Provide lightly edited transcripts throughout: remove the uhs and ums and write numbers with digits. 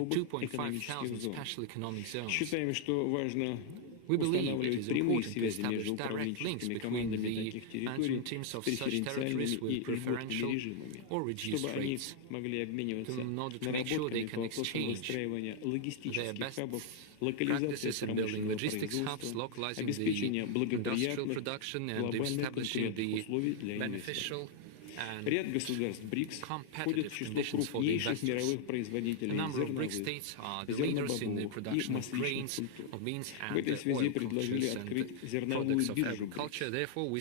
2,500 special economic zones. Считаем, что важно We believe it устанавливать is прямые important to связи establish между direct links управленческими between командами the таких территорий management teams с of such territories преференциальными with и льготными preferential режимами, or reduced чтобы они rates, могли обмениваться in order to make sure they наработками по can вопросам exchange выстраивания their логистических best хабов, локализации practices in building промышленного logistics hubs, производства, localizing обеспечения the industrial благоприятных production and глобальных establishing конкурентных the условий для beneficial инвесторов. and Ряд государств БРИКС входит в число крупнейших мировых производителей зерновых, зернобобовых и масличных культур. В этой связи предложили открыть зерновую биржу БРИКС,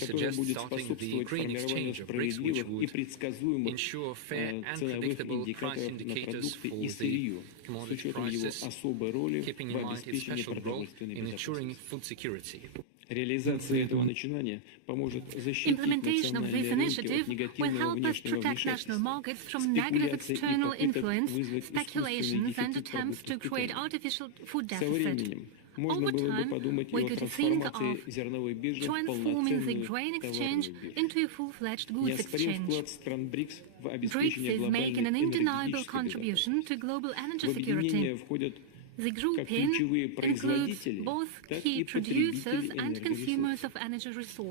которая будет способствовать формированию справедливых и предсказуемых ценовых индикаторов на продукты и сырье, с учетом его особой роли в обеспечении продовольственной безопасности. Реализация этого начинания поможет защитить национальные рынки от негативного внешнего вмешательства, спекуляций и попыток вызвать искусственный дефицит продуктов питания. Со временем можно было бы подумать и о трансформации зерновой биржи в полноценную товарную биржу. Неоспорим вклад стран БРИКС в обеспечение глобальной энергетической безопасности. В объединение входят как ключевые производители, так и потребители энергоресурсов.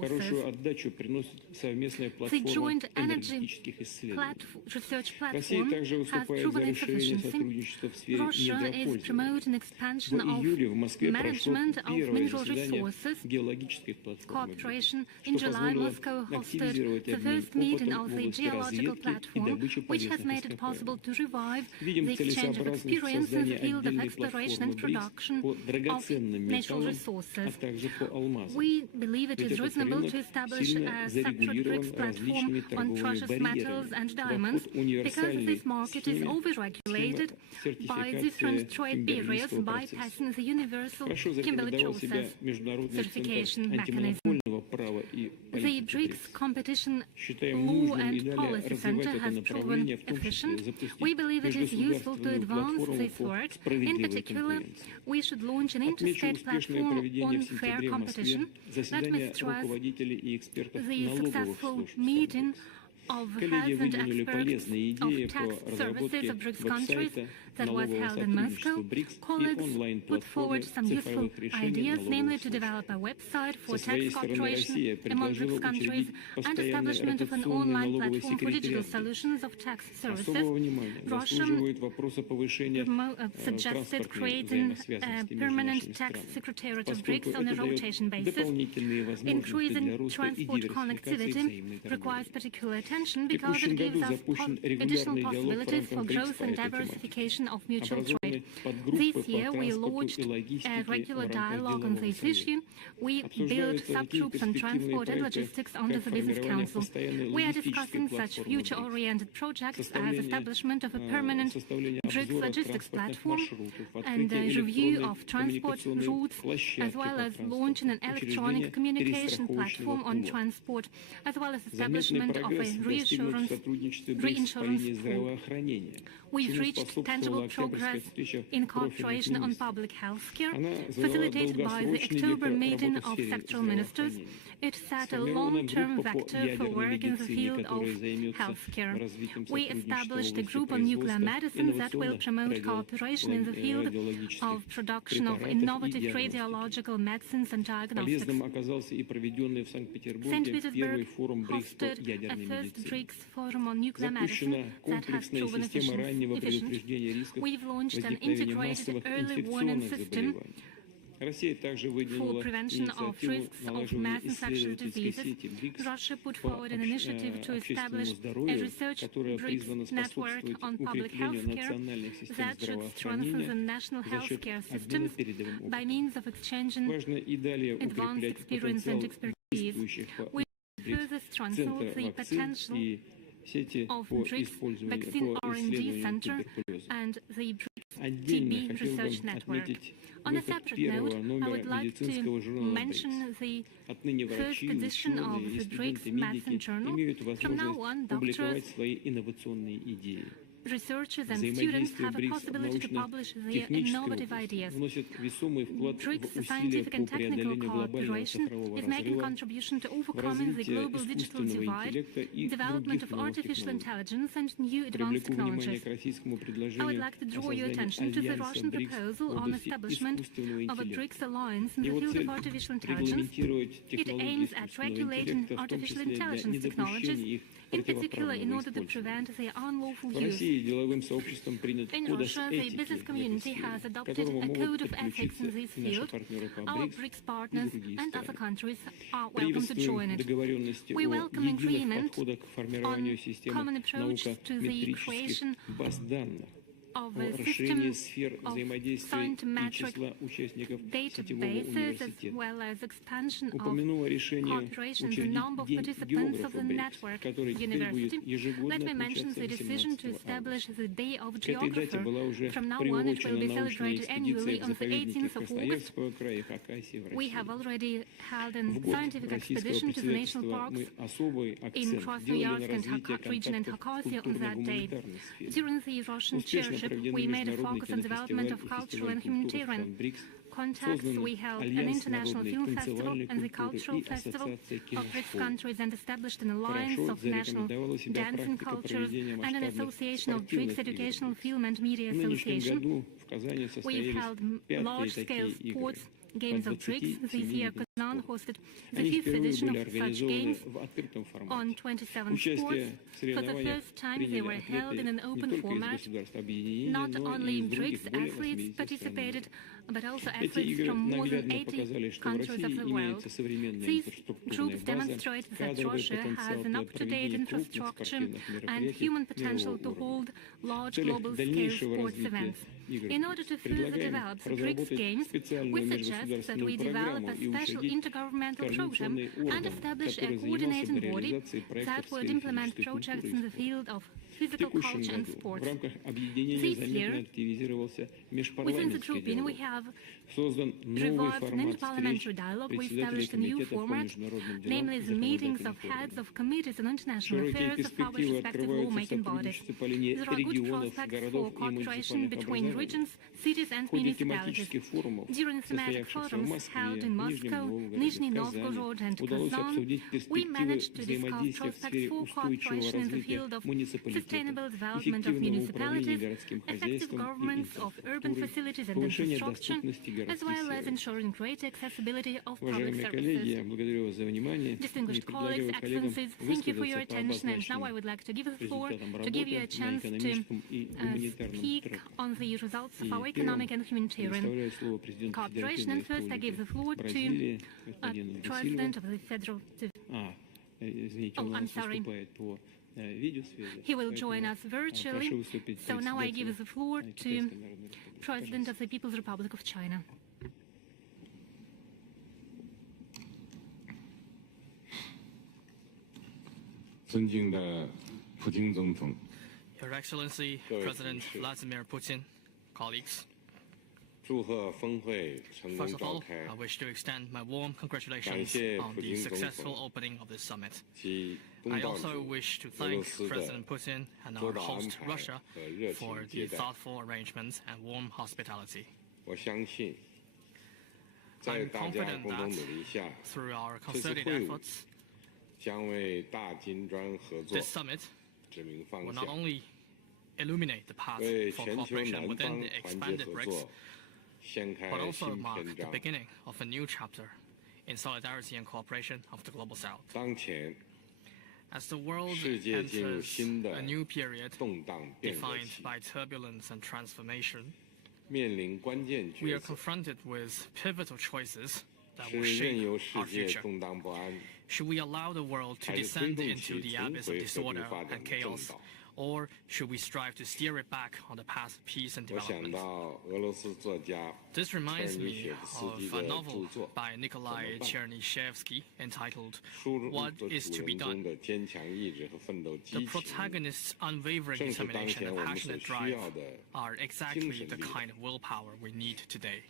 Хорошую отдачу приносит совместная платформа энергетических исследований. Россия также выступает за расширение сотрудничества в сфере недропользования. В июле в Москве прошло первое заседание геологической платформы, что позволило активизировать обмен опытом в области разведки и добычи полезных ископаемых. Видим целесообразность создания отдельной платформы BRICS по драгоценным металлам, а также по алмазам. Ведь этот рынок сильно зарегулирован различными торговыми барьерами в обход универсальной схемы сертификации имбирного процесса. Хорошо зарекомендовал себя Международный центр антимонопольного права и политики БРИКС. Считаем нужным и далее развивать это направление, в том числе запустить межгосударственную платформу по справедливой конкуренции. Отмечу успешное проведение в сентябре в Москве заседания руководителей и экспертов налоговых служб. Коллеги выдвинули полезные идеи по разработке веб-сайта налогового сотрудничества БРИКС и онлайн-платформы цифровых решений налоговых служб. Со своей стороны Россия предложила учредить постоянный ротационный налоговый секретариат. Особого внимания заслуживают вопросы повышения транспортной взаимосвязанности между нашими странами, поскольку это дает дополнительные возможности для роста и диверсификации взаимной торговли. В текущем году запущен регулярный диалог в рамках БРИКС по этой тематике. Образованы подгруппы по транспорту и логистике в рамках делового совета. Обсуждаются такие перспективные проекты, как формирование постоянной логистической платформы БРИКС, составление обзора транспортных маршрутов, открытие электронной коммуникационной площадки по транспорту, учреждение перестраховочного пула. Заметный прогресс достигнут в сотрудничестве БРИКС по линии здравоохранения, чему способствовала Октябрьская встреча профильных министров. Она заняла долгосрочный вектор работы в сфере здравоохранения. Сформирована группа по ядерной медицине, которая займется развитием сотрудничества в области производства инновационных радиологических препаратов и диагностики. Полезным оказался и проведенный в Санкт-Петербурге первый форум БРИКС по ядерной медицине. Запущена комплексная система раннего предупреждения рисков возникновения массовых инфекционных заболеваний. Россия также выдвинула инициативу налаживания исследовательской сети БРИКС по общественному здоровью, которая призвана способствовать укреплению национальных систем здравоохранения за счет обмена передовым опытом. Важно и далее укреплять потенциал действующих по БРИКС центра вакцин и сети по исследованию туберкулеза. Отдельно хотел бы отметить выход первого номера медицинского журнала БРИКС. Отныне врачи, ученые и студенты-медики имеют возможность публиковать свои инновационные идеи. researchers and students have a possibility to publish their innovative ideas. BRICS scientific and technical cooperation is making a contribution to overcoming the global digital divide, development of artificial intelligence and new advanced technologies. I would like to draw your attention to the Russian proposal on establishment of a BRICS alliance in the field of artificial intelligence. It aims at regulating artificial intelligence technologies, in particular in order to prevent their unlawful use. In Russia, the business community has adopted a code of ethics in this field. Our BRICS partners and other countries are welcome to join it. We welcome agreement on common approach to the creation of a system of scientific databases, as well as expansion of cooperation in the number of participants of the network university. Let me mention the decision to establish the Day of Geographer. From now on, it will be celebrated annually on the 18th of August. We have already held a scientific expedition to the national parks in Krasnoyarsk and Khakat region and Khakassia on that day. During the Russian chairship, we made a focus on development of cultural and humanitarian contacts. We held an international film festival and the cultural festival of BRICS countries and established an alliance of national dancing cultures and an association of BRICS Educational Film and Media Association. We've held large-scale sports games of BRICS. This year, Kazan hosted the 5th edition of such games on 27 sports. For the first time, they were held in an open format. Not only BRICS athletes participated, but also athletes from more than 80 countries of the world. These groups demonstrate that Russia has an up-to-date infrastructure and human potential to hold large global-scale sports events. In order to further develop the BRICS Games, we suggest that we develop a special intergovernmental program and establish a coordinating body that will implement projects in the field of physical culture and sports. This year, within the grouping, we have revived an interparliamentary dialogue. We established a new format, namely the meetings of heads of committees on international affairs of our respective lawmaking bodies. There are good prospects for cooperation between regions, cities and municipalities. During thematic forums held in Moscow, Nizhny Novgorod and Kazan, we managed to discuss prospects for cooperation in the field of sustainable development of municipalities, effective governance of urban facilities and infrastructure, as well as ensuring greater accessibility of public services. Distinguished colleagues, excellencies, thank you for your attention, and now I would like to give the floor to give you a chance to speak on the results of our economic and humanitarian cooperation. And first I give the floor to President of the Federal... Oh, I'm sorry. He will join us virtually. So now I give the floor to President of the People's Republic of China. Your Excellency, President Vladimir Putin, colleagues. First of all, I wish to extend my warm congratulations on the successful opening of this summit. I also wish to thank President Putin and our host, Russia, for the thoughtful arrangements and warm hospitality. I'm confident that through our concerted efforts, this summit will not only illuminate the path for cooperation within the expanded BRICS, but also mark the beginning of a new chapter in solidarity and cooperation of the Global South. As the world enters a new period defined by turbulence and transformation, we are confronted with pivotal choices that will shape our future. Should we allow the world to descend into the abyss of disorder and chaos, or should we strive to steer it back on the path of peace and development? This reminds me of a novel by Nikolai Chernyshevsky entitled What is to be Done? The protagonist's unwavering determination and passionate drive are exactly the kind of willpower we need today.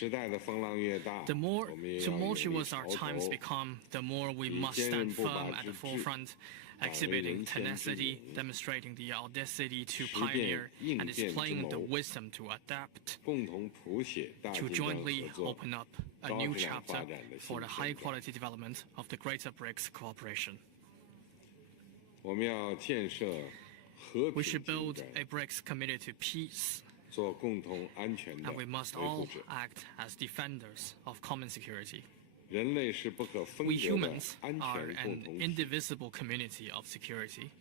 The more tumultuous our times become, the more we must stand firm at the forefront, exhibiting tenacity, demonstrating the audacity to pioneer, and displaying the wisdom to adapt, to jointly open up a new chapter for the high-quality development of the greater BRICS cooperation. We should build a BRICS committed to peace, and we must all act as defenders of common security. We humans are an indivisible community of security.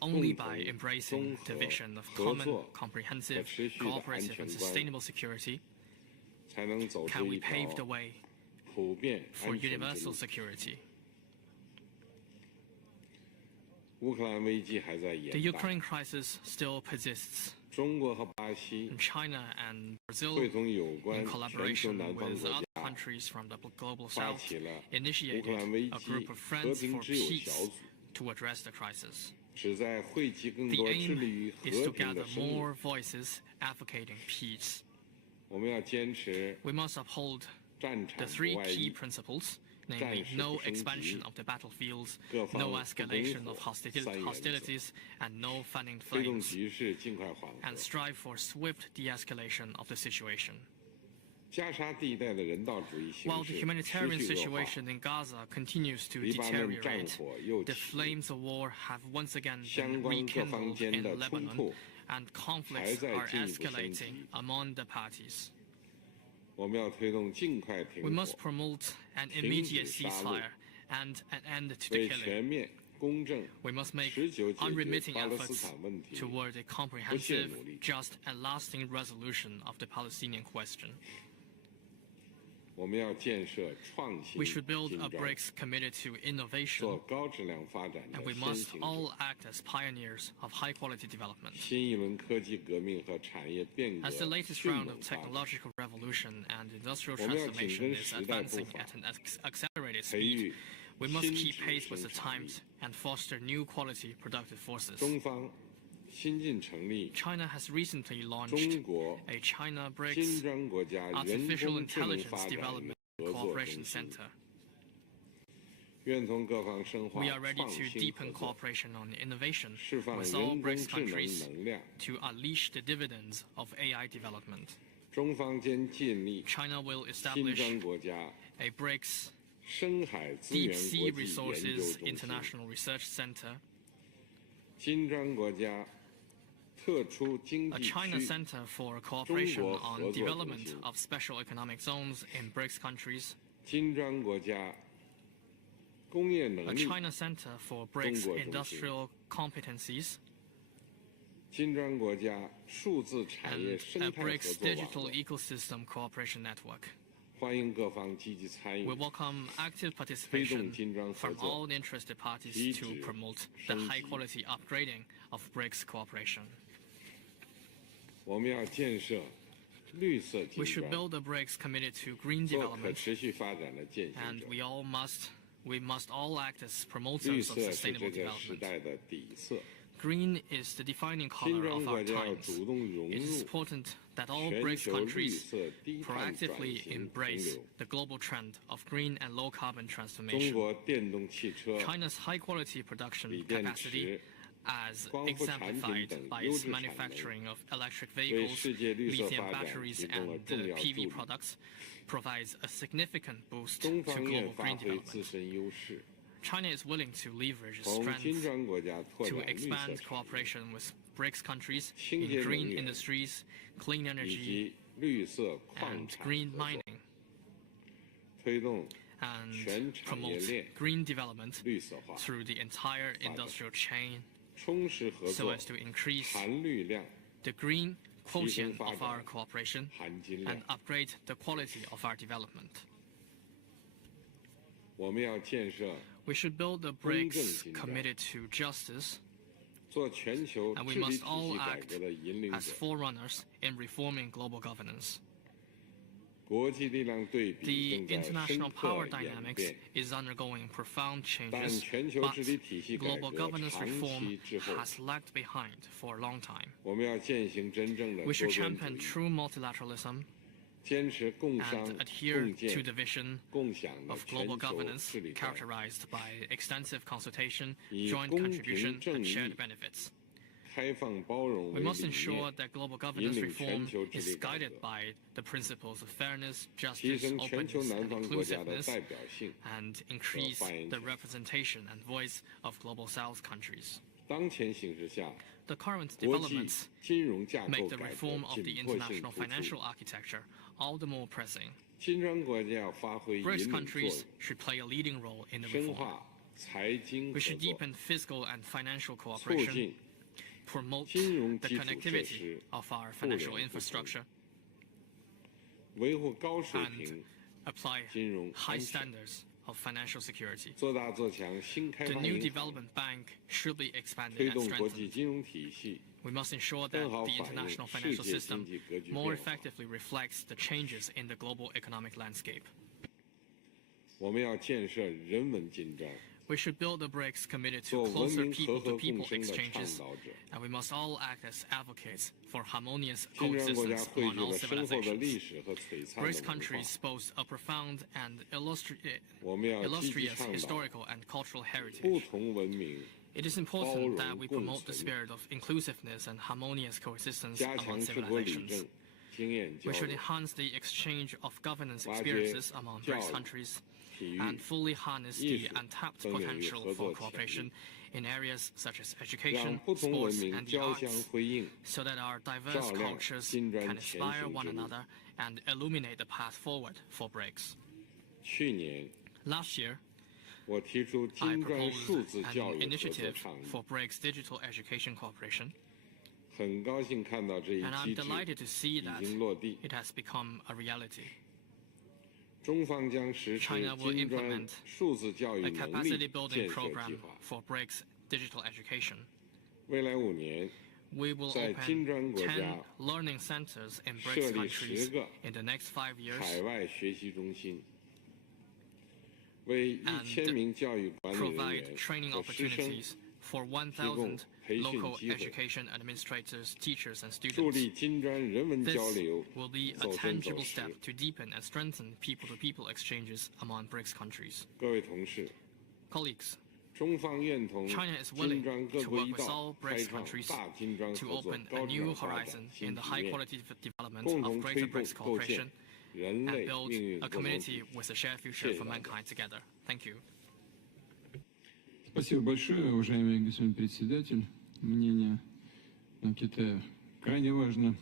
Only by embracing the vision of common, comprehensive, cooperative, and sustainable security can we pave the way for universal security. The Ukraine crisis still persists. China and Brazil, in collaboration with other countries from the global south, initiated a group of friends for peace to address the crisis. The aim is to gather more voices advocating peace. We must uphold the three key principles, namely no expansion of the battlefields, no escalation of hostilities, and no fanning flames, and strive for swift de-escalation of the situation. While the humanitarian situation in Gaza continues to deteriorate, the flames of war have once again been rekindled in Lebanon, and conflicts are escalating among the parties. We must promote an immediate ceasefire and an end to the killing. We must make unremitting efforts toward a comprehensive, just, and lasting resolution of the Palestinian question. We should build a BRICS committed to innovation, and we must all act as pioneers of high-quality development. As the latest round of technological revolution and industrial transformation is advancing at an accelerated speed, we must keep pace with the times and foster new quality productive forces. China has recently launched a China BRICS Artificial Intelligence Development Cooperation Center. We are ready to deepen cooperation on innovation with all BRICS countries to unleash the dividends of AI development. China will establish a BRICS Deep Sea Resources International Research Center, a China Center for Cooperation on Development of Special Economic Zones in BRICS countries, a China Center for BRICS Industrial Competencies, and a BRICS Digital Ecosystem Cooperation Network. We welcome active participation from all interested parties to promote the high-quality upgrading of BRICS cooperation. We should build a BRICS committed to green development, and we must all act as promoters of sustainable development. Green is the defining color of our times. It is important that all BRICS countries proactively embrace the global trend of green and low-carbon transformation. China's high-quality production capacity, as exemplified by its manufacturing of electric vehicles, lithium batteries, and PV products, provides a significant boost to global green development. China is willing to leverage its strength to expand cooperation with BRICS countries in green industries, clean energy, and green mining, and promote green development through the entire industrial chain so as to increase the green quotient of our cooperation and upgrade the quality of our development. We should build a BRICS committed to justice, and we must all act as forerunners in reforming global governance. The international power dynamics is undergoing profound changes, but global governance reform has lagged behind for a long time. We should champion true multilateralism, and adhere to the vision of global governance characterized by extensive consultation, joint contribution, and shared benefits. We must ensure that global governance reform is guided by the principles of fairness, justice, openness, and inclusiveness, and increase the representation and voice of Global South countries. The current developments make the reform of the international financial architecture all the more pressing. BRICS countries should play a leading role in the reform. We should deepen fiscal and financial cooperation, promote the connectivity of our financial infrastructure, and apply high standards of financial security. The new development bank should be expanded and strengthened. We must ensure that the international financial system more effectively reflects the changes in the global economic landscape. We should build a BRICS committed to closer people-to-people exchanges, and we must all act as advocates for harmonious coexistence among all civilizations. BRICS countries boast a profound and illustrious historical and cultural heritage. It is important that we promote the spirit of inclusiveness and harmonious coexistence among civilizations. We should enhance the exchange of governance experiences among BRICS countries and fully harness the untapped potential for cooperation in areas such as education, sports, and the arts, so that our diverse cultures can inspire one another and illuminate the path forward for BRICS. Last year, I proposed an initiative for BRICS digital education cooperation, and I'm delighted to see that it has become a reality. China will implement a capacity-building program for BRICS digital education. We will open 10 learning centers in BRICS countries in the next 5 years and provide training opportunities for 1,000 local education administrators, teachers, and students. This will be a tangible step to deepen and strengthen people-to-people exchanges among BRICS countries. Colleagues, China is willing to work with all BRICS countries to open a new horizon in the high-quality development of greater BRICS cooperation and build a community with a shared future for mankind together. Thank you. Спасибо большое, уважаемый господин председатель. Мнение Китая крайне важно.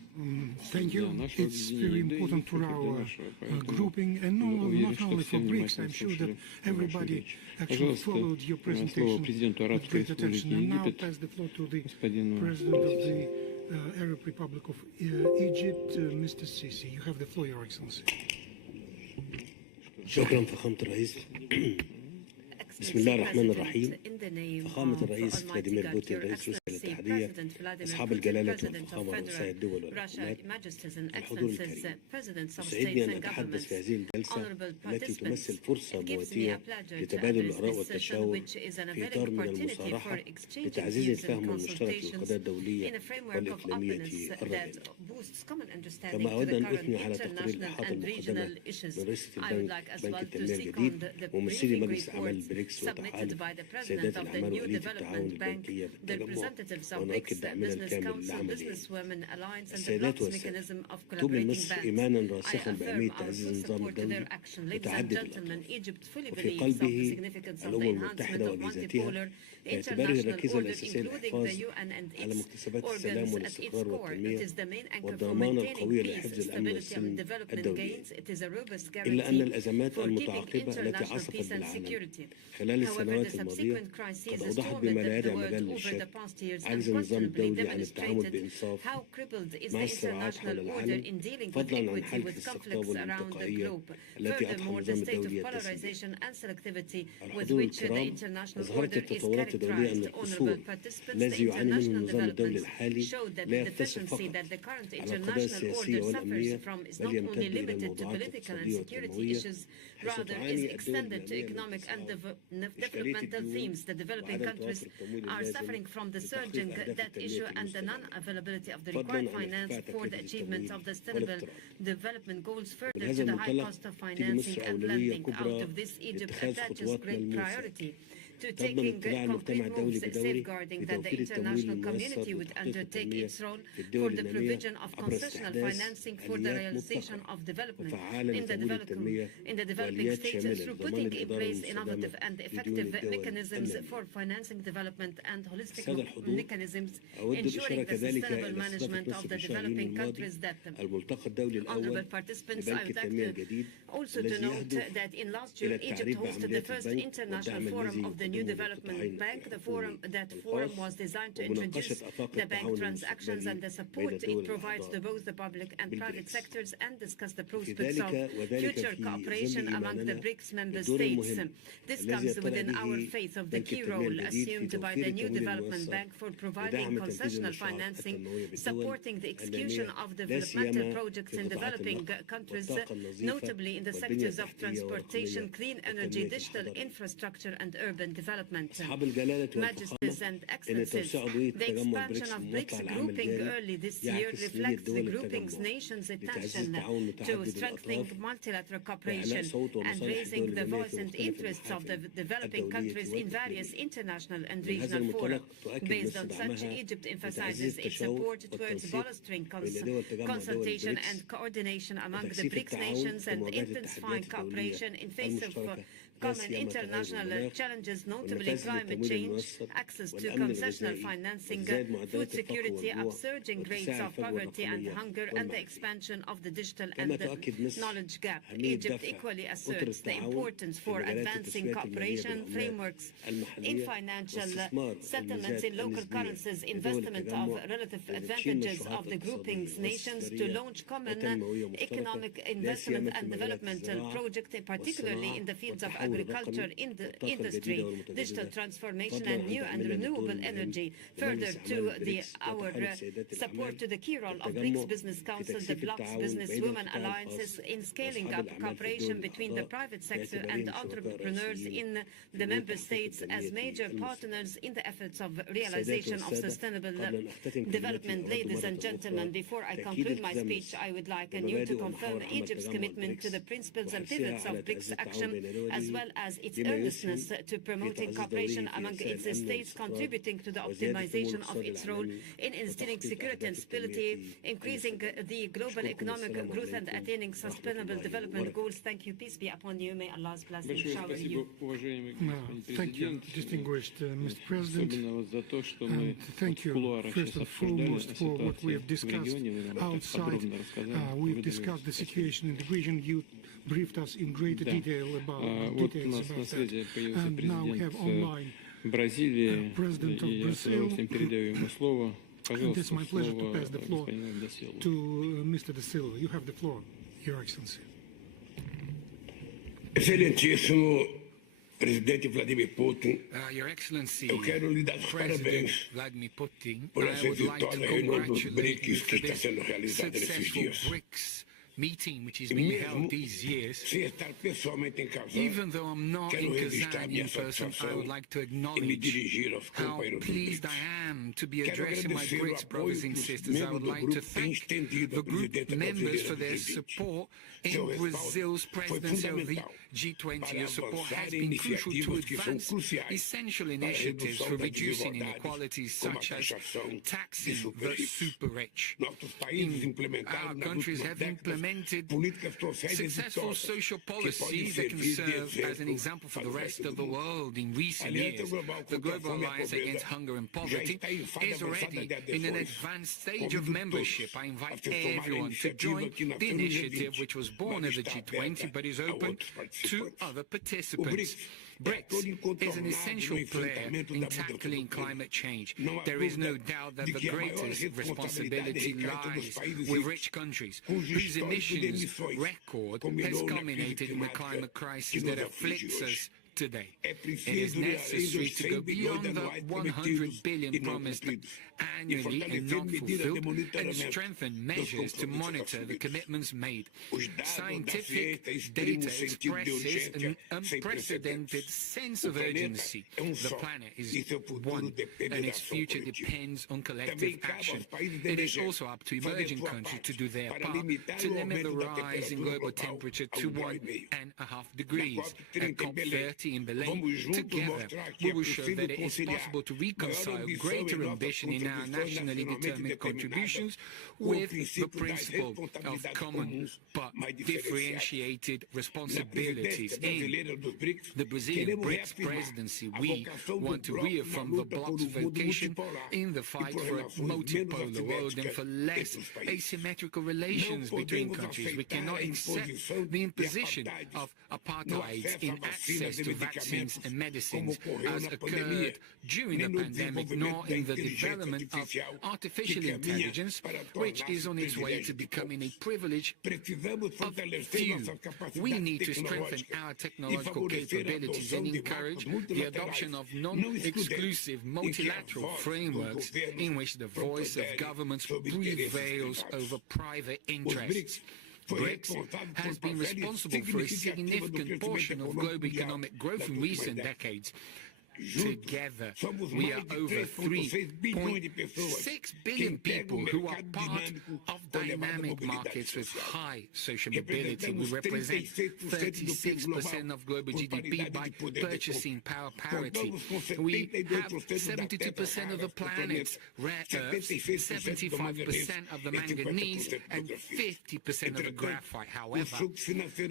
Thank you. It's very important for our grouping, and not only for BRICS. I'm sure that everybody actually followed your presentation with great attention. And now pass the floor to the President of the Arab Republic of Egypt, Mr. Sisi. You have the floor, Your Excellency. شكرا فخامة الرئيس. بسم الله الرحمن الرحيم. فخامة الرئيس فلاديمير بوتين رئيس روسيا الاتحادية، أصحاب الجلالة والفخامة رؤساء الدول والحكومات، الحضور الكريم، يسعدني أن أتحدث في هذه الجلسة التي تمثل فرصة مواتية لتبادل الآراء والتشاور في إطار من المصارحة لتعزيز الفهم المشترك للقضايا الدولية والإقليمية الراهنة. كما أود أن أثني على تقرير الإحاطة المقدمة من رئيسة بنك التنمية الجديد وممثلي مجلس أعمال البريكس وتحالف سيدات الأعمال وآلية التعاون البنكية بالتجمع، ونؤكد دعمنا الكامل لعملهم. السيدات والسادة، تؤمن مصر إيمانا راسخا بأهمية تعزيز النظام الدولي متعدد الأطراف، وفي قلبه الأمم المتحدة وأجهزتها باعتباره الركيزة الأساسية للحفاظ على مكتسبات السلام والاستقرار والتنمية والضمان القوي لحفظ الأمن والسلم الدولي. إلا أن الأزمات المتعاقبة التي عصفت بالعالم خلال السنوات الماضية قد أوضحت بما لا يدع مجال للشك عجز النظام الدولي عن التعامل بإنصاف مع الصراعات حول العالم، فضلا عن حالة الاستقطاب والانتقائية التي أضحى النظام الدولي يتسم بها. الحضور الكرام، أظهرت التطورات الدولية أن القصور الذي يعاني منه النظام الدولي الحالي لا يقتصر فقط على القضايا السياسية والأمنية، بل يمتد إلى الموضوعات الاقتصادية والتنموية، حيث تعاني الدول النامية من developmental themes. The developing countries are suffering from the surging debt issue and the non-availability of the required finance for the achievement of the sustainable development goals, further to the high cost of financing and lending. Out of this, Egypt attaches great priority to taking concrete moves safeguarding that the international community would undertake its role for the provision of concessional financing for the realization of development in the developing states through putting in place innovative and effective mechanisms for financing development and holistic mechanisms ensuring the sustainable management of the developing countries' debt. Honorable participants, I would like to also to note that in last June, Egypt hosted the first international forum of the new development bank. The forum was designed to introduce the bank transactions and the support it provides to both the public and private sectors and discuss the prospects of future cooperation among the BRICS member states. This comes within our faith of the key role assumed by the new development bank for providing concessional financing, supporting the execution of developmental projects in developing countries, notably in the sectors of transportation, clean energy, digital infrastructure, and urban development. Majesties and Excellencies, the expansion of BRICS grouping early this year reflects the grouping's nation's attention to strengthening multilateral cooperation and raising the voice and interests of the developing countries in various international and regional fora. Based on such, Egypt emphasizes its support towards bolstering consultation and coordination among the BRICS nations and intensifying cooperation in face of common international challenges, notably climate change, access to concessional financing, food security, upsurging rates of poverty and hunger, and the expansion of the digital and the knowledge gap. Egypt equally asserts the importance for advancing cooperation frameworks in financial settlements in local currencies, investment of relative advantages of the grouping's nations to launch common economic investment and developmental projects, particularly in the fields of agriculture, industry, digital transformation, and new and renewable energy. Further to our support to the key role of BRICS Business Council, the bloc's businesswomen alliances in scaling up cooperation between the private sector and entrepreneurs in the member states as major partners in the efforts of realization of sustainable development. Ladies and gentlemen, before I conclude my speech, I would like anew to confirm Egypt's commitment to the principles and pivots of BRICS action, as well as its earnestness to promoting cooperation among its states, contributing to the optimization of its role in instilling security and stability, increasing the global economic growth, and attaining sustainable development goals. Thank you. Peace be upon you. May Allah's blessing shower you. Thank you, distinguished Mr. President, and thank you first and foremost for what we have discussed outside. We've discussed the situation in the region. You briefed us in great detail about that. And now we have online President of Brazil. And it's my pleasure to pass the floor to Mr. Da Silva. You have the floor, Your Excellency. Excelentíssimo Presidente Vladimir Putin, Your Excellency, eu quero lhe dar os President parabéns Vladimir Putin, por I essa would like to vitória em nome dos congratulate you BRICS for que está this sendo realizada nesses successful dias. BRICS meeting which is E being mesmo held these years. sem estar pessoalmente em Kazan, Even though I'm not quero in registrar Kazan minha in person, I satisfação would like to e me acknowledge dirigir aos how companheiros do pleased BRICS. I am to be Quero addressing my agradecer o BRICS apoio brothers que and os sisters. I membros would do like to grupo têm thank estendido the à group presidenta members brasileira for do their G20. support Seu in respaldo Brazil's foi presidency of the fundamental G20. para Your support has avançar been crucial to iniciativas que são advance cruciais essential para a initiatives redução for das reducing desigualdades, inequalities como a such as taxação de taxing the super-ricos. super rich. Nossos países Our implementaram nas countries últimas have décadas implemented políticas sociais successful exitosas social que podem policies that can servir de serve as an exemplo example for para the o rest resto of do the mundo. world in recent Aliança years. Global The contra a Global Fome e a Alliance Pobreza Against Hunger and já Poverty está em fase is avançada already de in an adesões. advanced stage of Convido membership. todos I invite a se tomarem everyone to iniciativa join que na the Câmara initiative, G20, which was born mas as a está G20 aberta but is a open outros to participantes. other O participants. BRICS é BRICS is an incontornável essential no player enfrentamento in da mudança tackling do clima. climate change. Não há There is no dúvida doubt that de the que a maior greatest responsabilidade responsibility recai sobre os lies países with ricos, rich countries cujo whose histórico de emissions emissões record has culminou na crise culminated in the climática climate que crisis nos that aflige afflicts hoje. us today. It is necessary to go beyond the 100 billion promised annually and not fulfilled, and strengthen measures to monitor the commitments made. Scientific data expresses an unprecedented sense of urgency. The planet is one, and its future depends on collective action. It is also up to emerging countries to do their part to limit the rise in global temperature to 1.5 degrees. At COP30 in Berlin, together we will show that it is possible to reconcile greater ambition in our nationally determined contributions with the principle of common but differentiated responsibilities. In the Brazilian BRICS presidency, we want to reaffirm the bloc's vocation in the fight for a multipolar world and for less asymmetrical relations between countries. We cannot accept the imposition of apartheid in access to vaccines and medicines, as occurred during the pandemic, nor in the development of artificial intelligence, which is on its way to becoming a privilege of few. We need to strengthen our technological capabilities and encourage the adoption of non-exclusive multilateral frameworks in which the voice of governments prevails over private interests. BRICS has been responsible for a significant portion of global economic growth in recent decades. Together, we are over 3.6 billion people who are part of dynamic markets with high social mobility. We represent 36% of global GDP by purchasing power parity. We have 72% of the planet's rare earths, 75% of the manganese, and 50% of the graphite. However,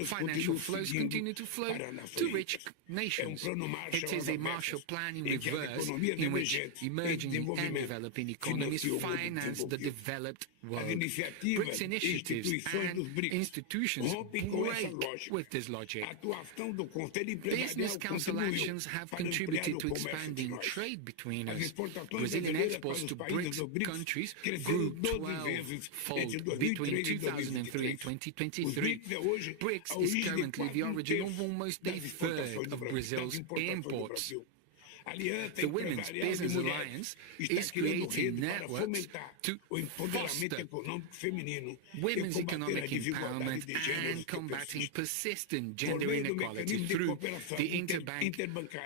financial flows continue to flow to rich nations. It is a Marshall Plan in reverse, in which emerging and developing economies finance the developed world. BRICS initiatives and institutions break with this logic. Business Council actions have contributed to expanding trade between us. Brazilian exports to BRICS countries grew 12-fold between 2003 and 2023. BRICS is currently the origin of almost a third of Brazil's imports. The Women's Business Alliance is creating networks to foster women's economic empowerment and combating persistent gender inequality through the interbank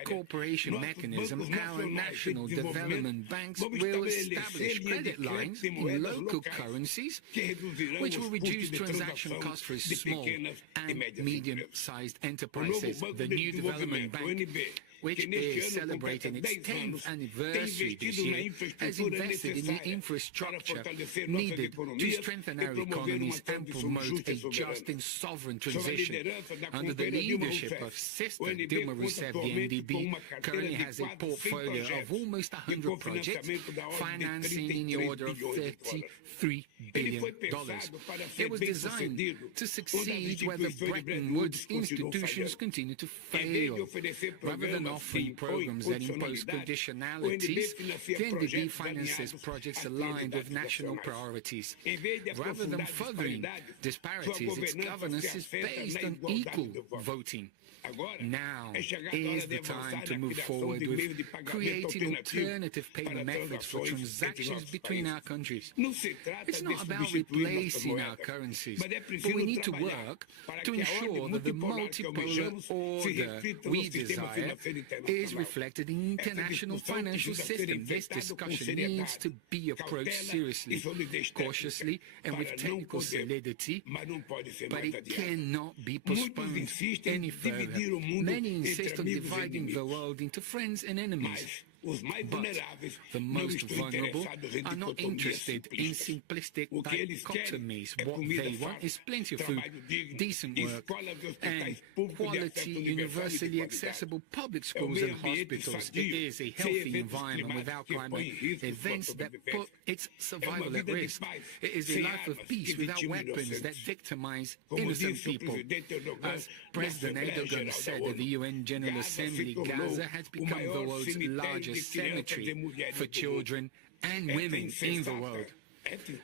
cooperation mechanism. Our national development banks will establish credit lines in local currencies, which will reduce transaction costs for small and medium-sized enterprises. The new development bank, which is celebrating its 10th anniversary this year, has invested in the infrastructure needed to strengthen our economies and promote a just and sovereign transition. Under the leadership of Sister Dilma Rousseff, the NDB currently has a portfolio of almost 100 projects, financing in the order of $33 billion. It was designed to succeed where the Bretton Woods institutions continue to fail. Rather than offering programs that impose conditionalities, the NDB finances projects aligned with national priorities. Rather than furthering disparities, its governance is based on equal voting. Now is the time to move forward with creating alternative payment methods for transactions between our countries. It's not about replacing our currencies, but we need to work to ensure that the multipolar order we desire is reflected in the international financial system. This discussion needs to be approached seriously, cautiously, and with technical solidity, but it cannot be postponed any further. Many insist on dividing the world into friends and enemies. But the most vulnerable are not interested in simplistic dichotomies. What they want is plenty of food, decent work, and quality, universally accessible public schools and hospitals. It is a healthy environment without climate events that put its survival at risk. It is a life of peace without weapons that victimize innocent people. As President Erdogan said at the UN General Assembly, Gaza has become the world's largest cemetery for children and women in the world.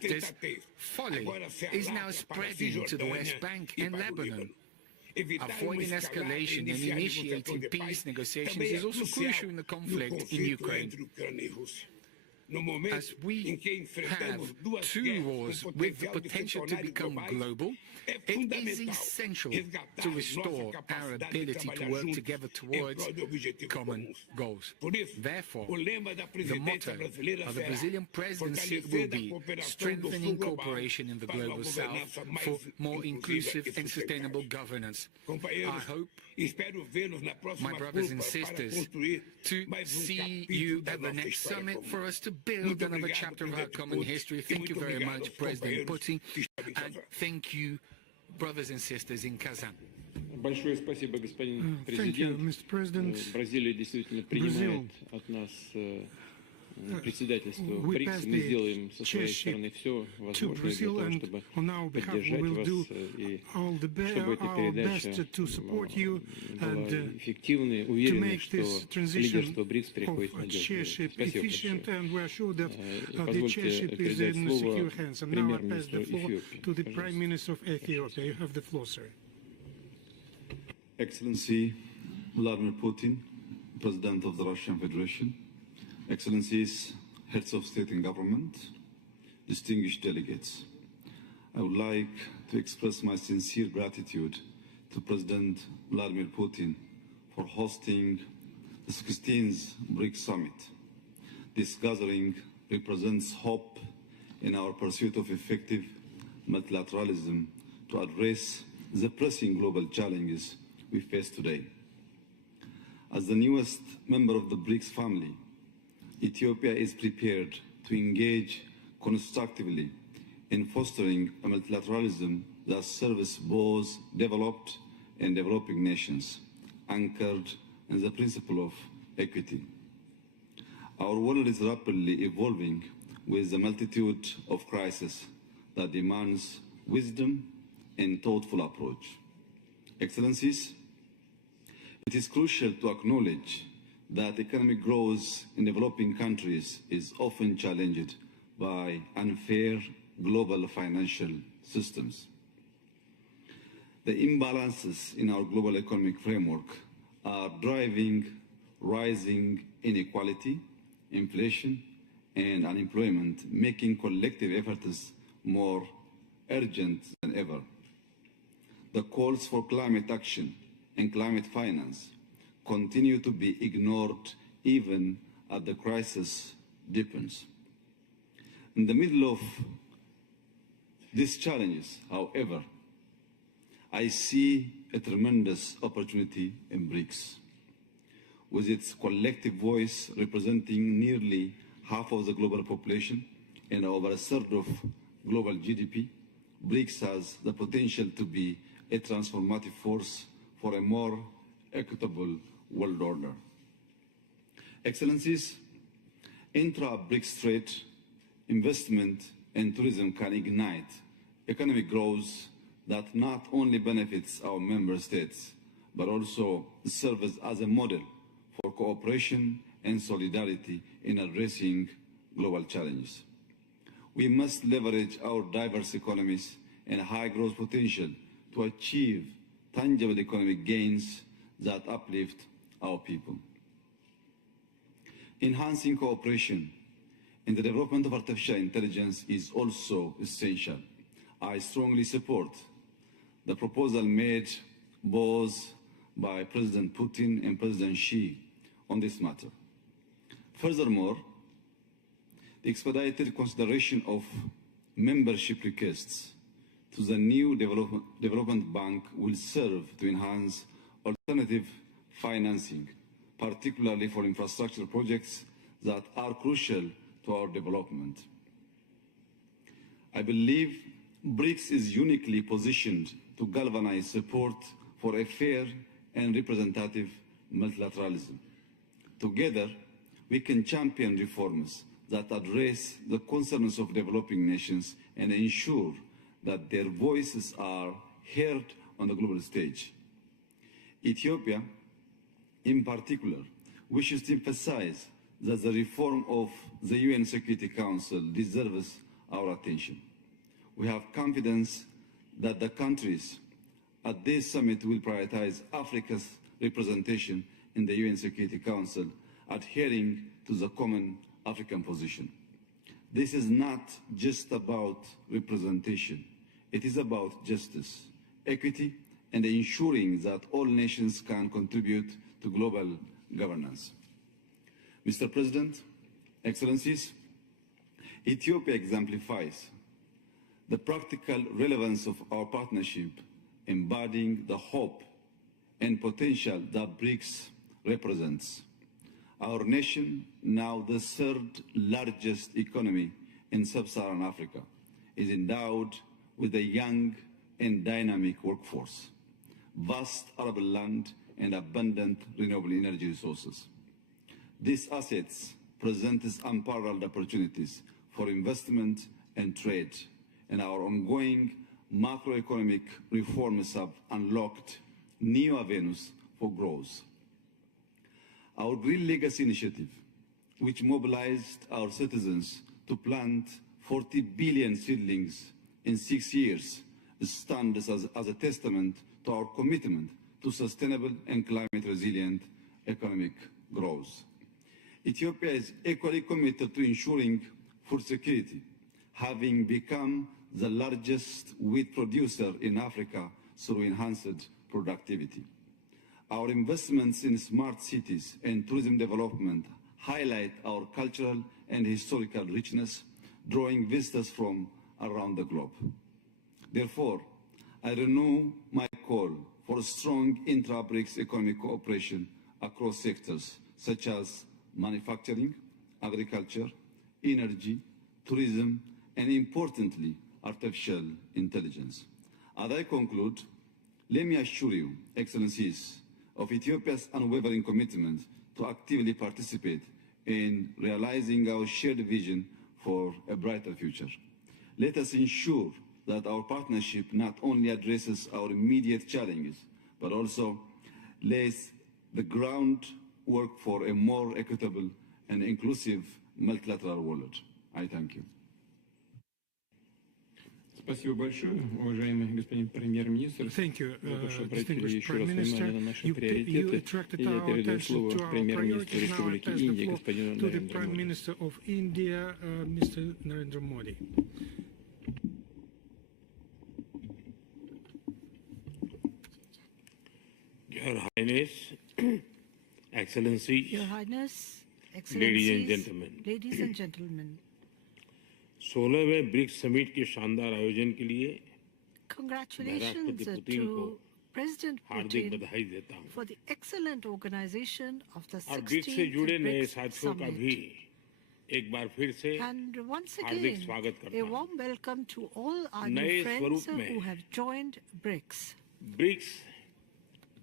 This folly is now spreading to the West Bank and Lebanon. Avoiding escalation and initiating peace negotiations is also crucial in the conflict in Ukraine. As we have two wars with the potential to become global, it is essential to restore our ability to work together towards common goals. Therefore, the motto of the Brazilian presidency will be strengthening cooperation in the global south for more inclusive and sustainable governance. I hope, my brothers and sisters, to see you at the next summit for us to build another chapter of our common history. Thank you very much, President Putin, and thank you, brothers and sisters in Kazan. Большое спасибо, господин Thank you, президент. Mr. President. Бразилия действительно принимает от нас председательство We БРИКС. pass Мы the сделаем со своей chairship стороны все to возможное для Brazil, того, and чтобы on our behalf we поддержать will вас do и all чтобы эта our передача best to support you была and эффективной, to уверены, make что this transition лидерство БРИКС переходит of надежно. chairship Спасибо efficient, большое. and we are sure that the Позвольте chairship is передать in слово secure hands. And now I pass the премьер-министру floor Эфиопии. to the Prime Пожалуйста. Minister of Ethiopia. You have the floor, sir. Excellency Vladimir Putin, President of the Russian Federation, Excellencies, Heads of State and Government, distinguished delegates, I would like to express my sincere gratitude to President Vladimir Putin for hosting the 16th BRICS Summit. This gathering represents hope in our pursuit of effective multilateralism to address the pressing global challenges we face today. As the newest member of the BRICS family, Ethiopia is prepared to engage constructively in fostering a multilateralism that serves both developed and developing nations, anchored in the principle of equity. Our world is rapidly evolving with a multitude of crises that demands wisdom and thoughtful approach. Excellencies, it is crucial to acknowledge that economic growth in developing countries is often challenged by unfair global financial systems. The imbalances in our global economic framework are driving rising inequality, inflation, and unemployment, making collective efforts more urgent than ever. The calls for climate action and climate finance continue to be ignored even as the crisis deepens. In the middle of these challenges, however, I see a tremendous opportunity in BRICS. With its collective voice representing nearly half of the global population and over a third of global GDP, BRICS has the potential to be a transformative force for a more equitable world order. Excellencies, intra-BRICS trade, investment, and tourism can ignite economic growth that not only benefits our member states, but also serves as a model for cooperation and solidarity in addressing global challenges. We must leverage our diverse economies and high growth potential to achieve tangible economic gains that uplift our people. Enhancing cooperation in the development of artificial intelligence is also essential. I strongly support the proposal made both by President Putin and President Xi on this matter. Furthermore, the expedited consideration of membership requests to the new development bank will serve to enhance alternative financing, particularly for infrastructure projects that are crucial to our development. I believe BRICS is uniquely positioned to galvanize support for a fair and representative multilateralism. Together, we can champion reforms that address the concerns of developing nations and ensure that their voices are heard on the global stage. Ethiopia, in particular, wishes to emphasize that the reform of the UN Security Council deserves our attention. We have confidence that the countries at this summit will prioritize Africa's representation in the UN Security Council, adhering to the common African position. This is not just about representation. It is about justice, equity, and ensuring that all nations can contribute to global governance. Mr. President, Excellencies, Ethiopia exemplifies the practical relevance of our partnership, embodying the hope and potential that BRICS represents. Our nation, now the third largest economy in sub-Saharan Africa, is endowed with a young and dynamic workforce, vast arable land, and abundant renewable energy resources. These assets present unparalleled opportunities for investment and trade, and our ongoing macroeconomic reforms have unlocked new avenues for growth. Our Green Legacy Initiative, which mobilized our citizens to plant 40 billion seedlings in 6 years, stands as a testament to our commitment to sustainable and climate-resilient economic growth. Ethiopia is equally committed to ensuring food security, having become the largest wheat producer in Africa through enhanced productivity. Our investments in smart cities and tourism development highlight our cultural and historical richness, drawing visitors from around the globe. Therefore, I renew my call for strong intra-BRICS economic cooperation across sectors such as manufacturing, agriculture, energy, tourism, and importantly, artificial intelligence. As I conclude, let me assure you, Excellencies, of Ethiopia's unwavering commitment to actively participate in realizing our shared vision for a brighter future. Let us ensure that our partnership not only addresses our immediate challenges, but also lays the groundwork for a more equitable and inclusive multilateral world. I thank you. Спасибо большое, уважаемый господин премьер-министр. Thank you, за то, что обратили distinguished еще Prime раз Minister. внимание на наши You приоритеты. attracted И я our передаю attention слово to our премьер-министру priorities. Now I Республики pass the Индия, floor господину to the Нарендра Prime Моди. Minister of India, Mr. Narendra Modi. Your Highness, Excellencies, Your Highness, Ladies and Excellencies, gentlemen. ladies and gentlemen, 16वें BRICS summit के शानदार आयोजन के लिए congratulations राष्ट्रपति Putin को to President Hardik Putin बधाई देता हूँ for the excellent organization of the और ब्रिक्स से 16th जुड़े नए BRICS साथियों का भी Summit. एक बार फिर से And once हार्दिक again, स्वागत करता a हूँ warm welcome to all our नए new friends स्वरूप में who have joined BRICS. BRICS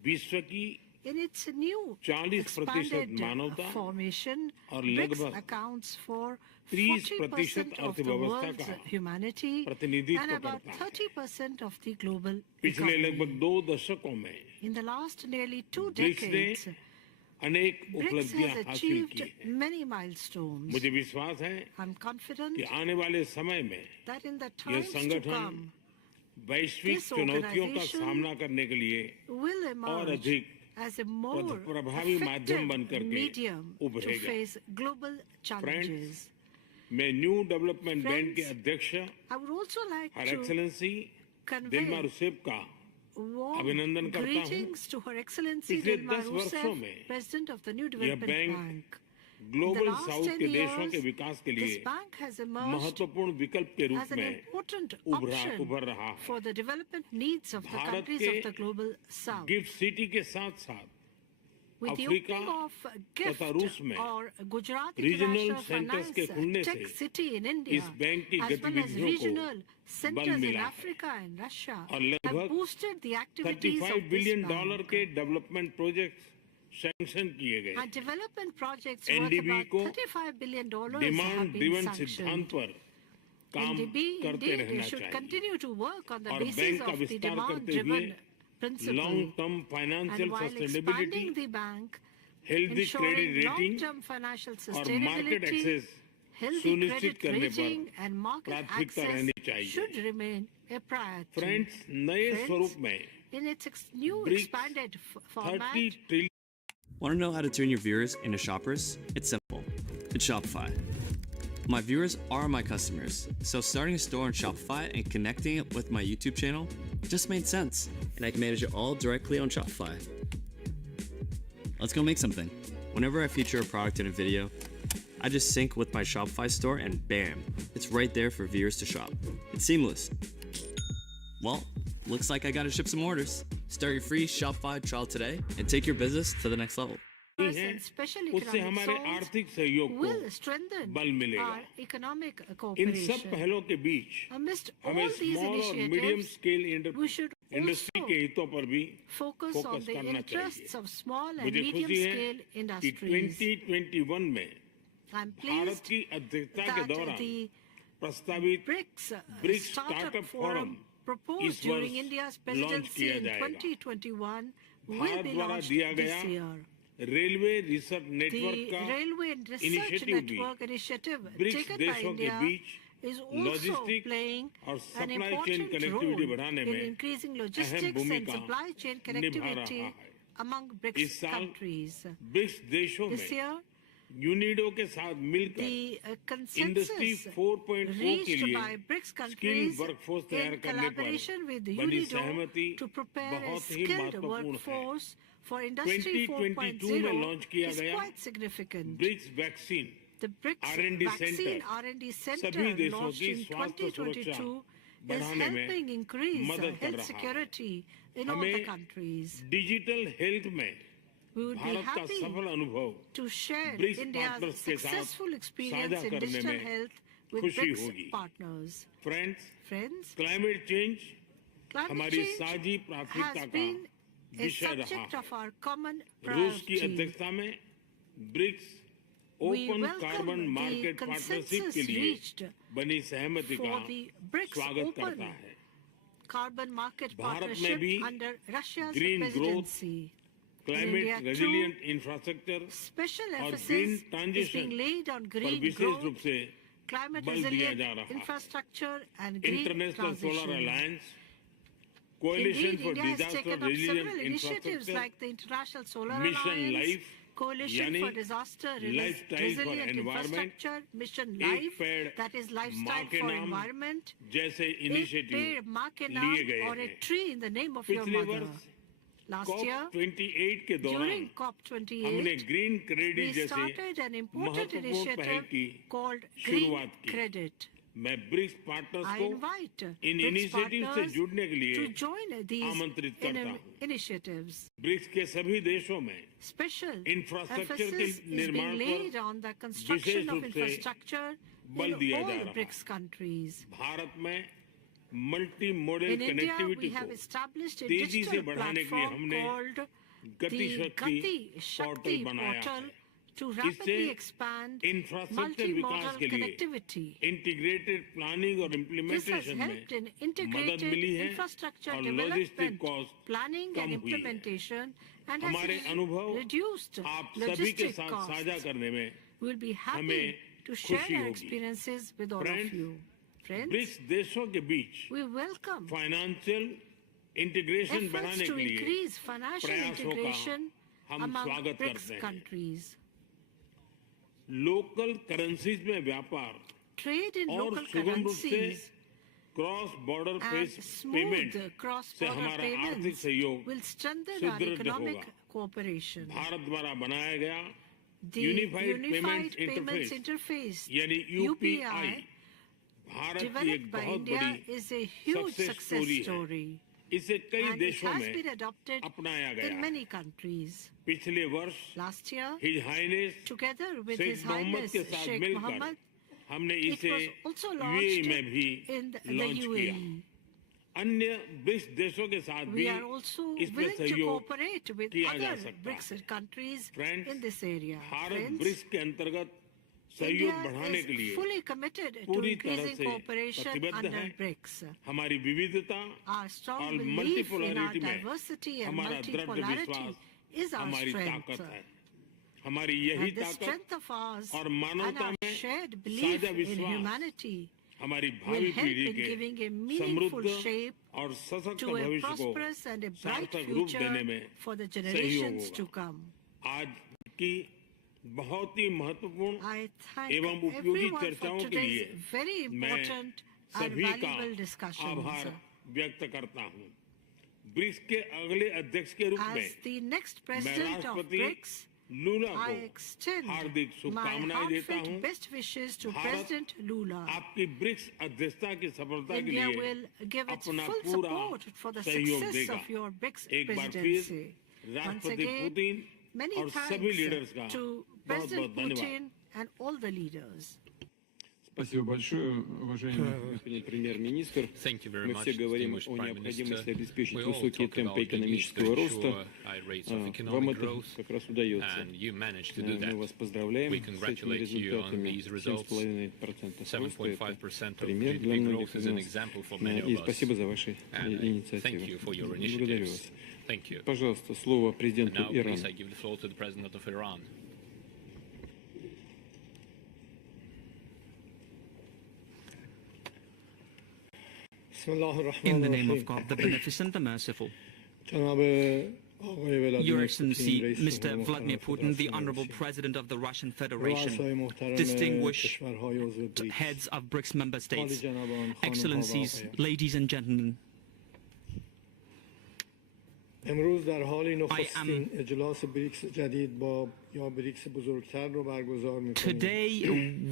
विश्व की In its new 40% expanded मानवता formation, और BRICS लगभग accounts for 30% 40% of the अर्थव्यवस्था world's का humanity प्रतिनिधित्व and about करता है 30% of the global पिछले economy. लगभग 2 दशकों में In the last nearly 2 BRICS ने decades, अनेक BRICS उपलब्धियां has हासिल achieved की हैं many milestones. मुझे विश्वास है I'm confident कि आने वाले समय में that in the यह times to संगठन come वैश्विक this चुनौतियों का organization सामना करने के लिए will और emerge अधिक as a more प्रभावी माध्यम बन effective करके medium to उभरेगा। face global challenges. मैं न्यू डेवलपमेंट बैंक के Friends, अध्यक्ष I would also like हर to excellency convey Dilma Rousseff का warm अभिनंदन करता हूँ। greetings to Her Excellency पिछले Dilma 10 वर्षों Rousseff, में President of the New यह Development bank Bank. In the global last south 10 के देशों के years, विकास के this लिए bank has emerged महत्वपूर्ण विकल्प के रूप as an में important उभर option रहा है for the development needs of the Bharat countries के of the global south. Gift city के साथ साथ With the Africa opening of GIFT तथा रूस में or Gujarat regional International centres के Finance खुलने Tech से City in India, इस बैंक की as well as गतिविधियों regional को centers बल in मिला है Africa and Russia, और have लगभग boosted the activities of $35 this billion bank. के डेवलपमेंट प्रोजेक्ट सैंक्शन किए गए And development projects worth NDB about को $35 billion have demand been driven sanctioned. सिद्धांत पर काम NDB करते indeed रहना should चाहिए continue to work on the और basis बैंक का of the विस्तार करते हुए demand-driven principle. Long term financial And while sustainability expanding the bank, healthy ensuring credit rating long-term financial और मार्केट sustainability, एक्सेस healthy सुनिश्चित credit करने rating पर and market प्राथमिकता रहनी access चाहिए should remain a priority. Friends नए Friends, स्वरूप में in its new expanded format. Want to know how to turn your viewers into shoppers? It's simple. It's Shopify. My viewers are my customers, so starting a store on Shopify and connecting it with my YouTube channel just made sense, and I can manage it all directly on Shopify. Let's go make something. Whenever I feature a product in a video, I just sync with my Shopify store and bam, it's right there for viewers to shop. It's seamless. Well, looks like I gotta ship some orders. Start your free Shopify trial today and take your business to the next level. Special economic zones will strengthen our economic cooperation. Amidst all these initiatives, we should also focus on the interests of small and medium-scale industries. I'm pleased that the BRICS Startup Forum proposed during India's presidency in 2021 will be launched this year. The Railway Research Network initiative taken by India is also playing an important role in increasing logistics and supply chain connectivity among BRICS countries. This year, the consensus reached by BRICS countries in collaboration with UNIDO to prepare a skilled workforce for Industry 4.0 is quite significant. The BRICS Vaccine R&D Center launched in 2022 is helping increase health security in all the countries. We would be happy to share India's successful experience in digital health with BRICS partners. Friends, climate change has been a subject of our common priority. We welcome the consensus reached for the BRICS Open Carbon Market Partnership under Russia's presidency. Climate resilient infrastructure Special emphasis is being laid on green growth, climate resilient infrastructure and green International transition. Solar Alliance, Coalition for India has Disaster taken up Resilient several initiatives Infrastructure, like the International Solar Mission Alliance, Life, Coalition for Disaster Resilient Infrastructure, Mission Life, that is Lifestyle for Environment, जैसे एक initiative पेड़ माँ के लिए नाम गए और a हैं। tree in the name of your पिछले mother. वर्ष Last year, COP28 के दौरान during हमने COP28, ग्रीन क्रेडिट we जैसी started an important महत्वपूर्ण पहल initiative की called Green शुरुआत की। Credit. मैं ब्रिक्स पार्टनर्स I को invite इन BRICS इनिशिएटिव से partners जुड़ने के लिए to join these आमंत्रित करता हूँ। initiatives. ब्रिक्स के सभी देशों में Special इंफ्रास्ट्रक्चर के emphasis is निर्माण being laid पर on the construction of विशेष रूप से infrastructure बल in दिया all जा रहा है। BRICS countries. भारत में multi modal In India, we connectivity have को established a तेजी से digital बढ़ाने के लिए platform हमने called गति the शक्ति Gati Shakti पोर्टल बनाया portal है। to इससे rapidly expand इंफ्रास्ट्रक्चर विकास multimodal के लिए connectivity. इंटीग्रेटेड प्लानिंग और This has इम्प्लीमेंटेशन में helped in मदद integrated मिली है infrastructure और logistic development, cost planning come and हुई है। implementation and हमारे has अनुभव reduced आप सभी के logistic साथ साझा costs. करने में We'll be happy हमें to share खुशी our होगी। experiences with all of Friends, you. Friends, BRICS देशों के बीच we welcome financial integration efforts बढ़ाने to के लिए increase financial प्रयासों का integration हम among स्वागत BRICS करते हैं। countries. लोकल करेंसीज में व्यापार Trade in और local सुगम रूप से currencies cross border and payment smooth से cross-border हमारा आर्थिक payments सहयोग will strengthen our सुदृढ़ economic होगा। cooperation. भारत द्वारा बनाया गया The unified Unified payment Payments interface Interface, यानी यूपीआई UPI, भारत की developed एक by बहुत India, बड़ी is a huge success success story है। story. इसे कई And it देशों has में been adopted अपनाया गया in है। many countries. पिछले वर्ष Last year, His Highness together with Sheikh His Mohammed Highness के साथ Sheikh मिलकर Mohammed, हमने it इसे was also यूएई launched में भी in the लॉन्च किया। UAE. अन्य ब्रिक्स देशों के साथ भी We are also इसमें willing to सहयोग cooperate with किया जा other सकता है। BRICS countries Friends, in this area. Bharat Friends, BRICS के अंतर्गत सहयोग India बढ़ाने के is लिए fully committed to पूरी तरह increasing से cooperation प्रतिबद्ध under है। BRICS. हमारी विविधता Our strong और belief in our मल्टीपोलैरिटी में diversity and हमारा दृढ़ multipolarity विश्वास is our हमारी strength. ताकत है। हमारी यही And the ताकत strength of ours और and मानवता our में shared belief साझा in विश्वास humanity will help in giving a meaningful shape to a prosperous and a bright future for the generations to come. I thank everyone for today's very important and valuable discussions. As the next president of BRICS, I extend my heartfelt best wishes to President Lula. India will give its full support for the success of your BRICS presidency. Once again, many thanks to President Putin and all the leaders. Спасибо большое, уважаемый господин премьер-министр. Мы все говорим о необходимости обеспечить высокие темпы экономического роста. Вам это как раз удается. Мы вас поздравляем с этими результатами. 7,5% роста – это пример для многих из нас. И спасибо за ваши инициативы. Благодарю вас. Пожалуйста, слово президенту Ирана. In the name of God, the Beneficent, the Merciful. Your Excellency, Mr. Vladimir Putin, the Honorable President of the Russian Federation, distinguished heads of BRICS member states, Excellencies, ladies and gentlemen, today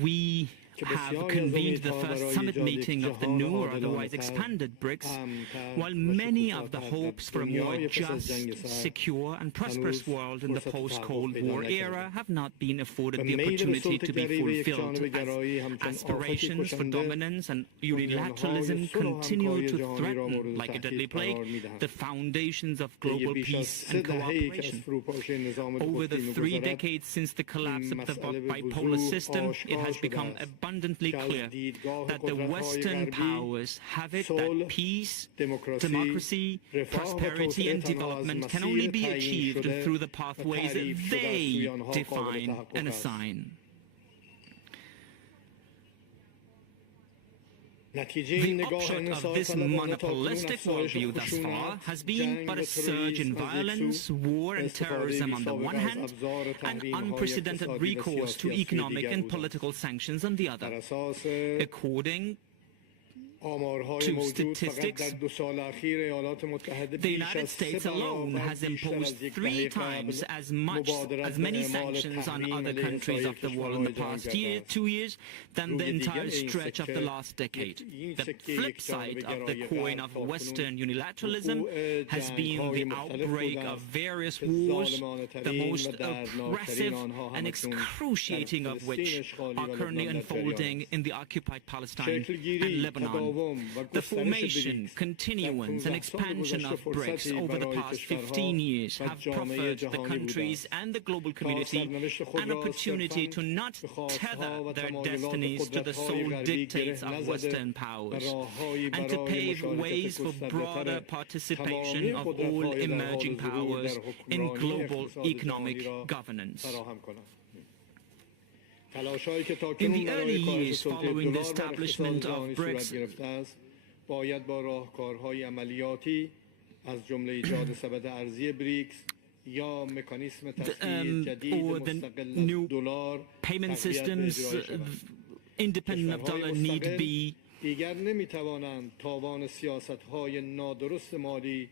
we have convened the first summit meeting of the new or otherwise expanded BRICS, while many of the hopes for a more just, secure and prosperous world in the post-Cold War era have not been afforded the opportunity to be fulfilled, as aspirations for dominance and unilateralism continue to threaten, like a deadly plague, the foundations of global peace and cooperation. Over the 3 decades since the collapse of the bipolar system, it has become abundantly clear that the Western powers have it that peace, democracy, prosperity and development can only be achieved through the pathways they define and assign. The upshot of this monopolistic worldview thus far has been but a surge in violence, war and terrorism on the one hand, and unprecedented recourse to economic and political sanctions on the other. According to statistics, the United States alone has imposed 3 times as many sanctions on other countries of the world in the past 2 years than the entire stretch of the last decade. The flip side of the coin of Western unilateralism has been the outbreak of various wars, the most oppressive and excruciating of which are currently unfolding in the occupied Palestine and Lebanon. The formation, continuance and expansion of BRICS over the past 15 years have proffered the countries and the global community an opportunity to not tether their destinies to the sole dictates of Western powers, and to pave ways for broader participation of all emerging powers in global economic governance. In the early years following the establishment of BRICS, or the new payment systems independent of dollar need be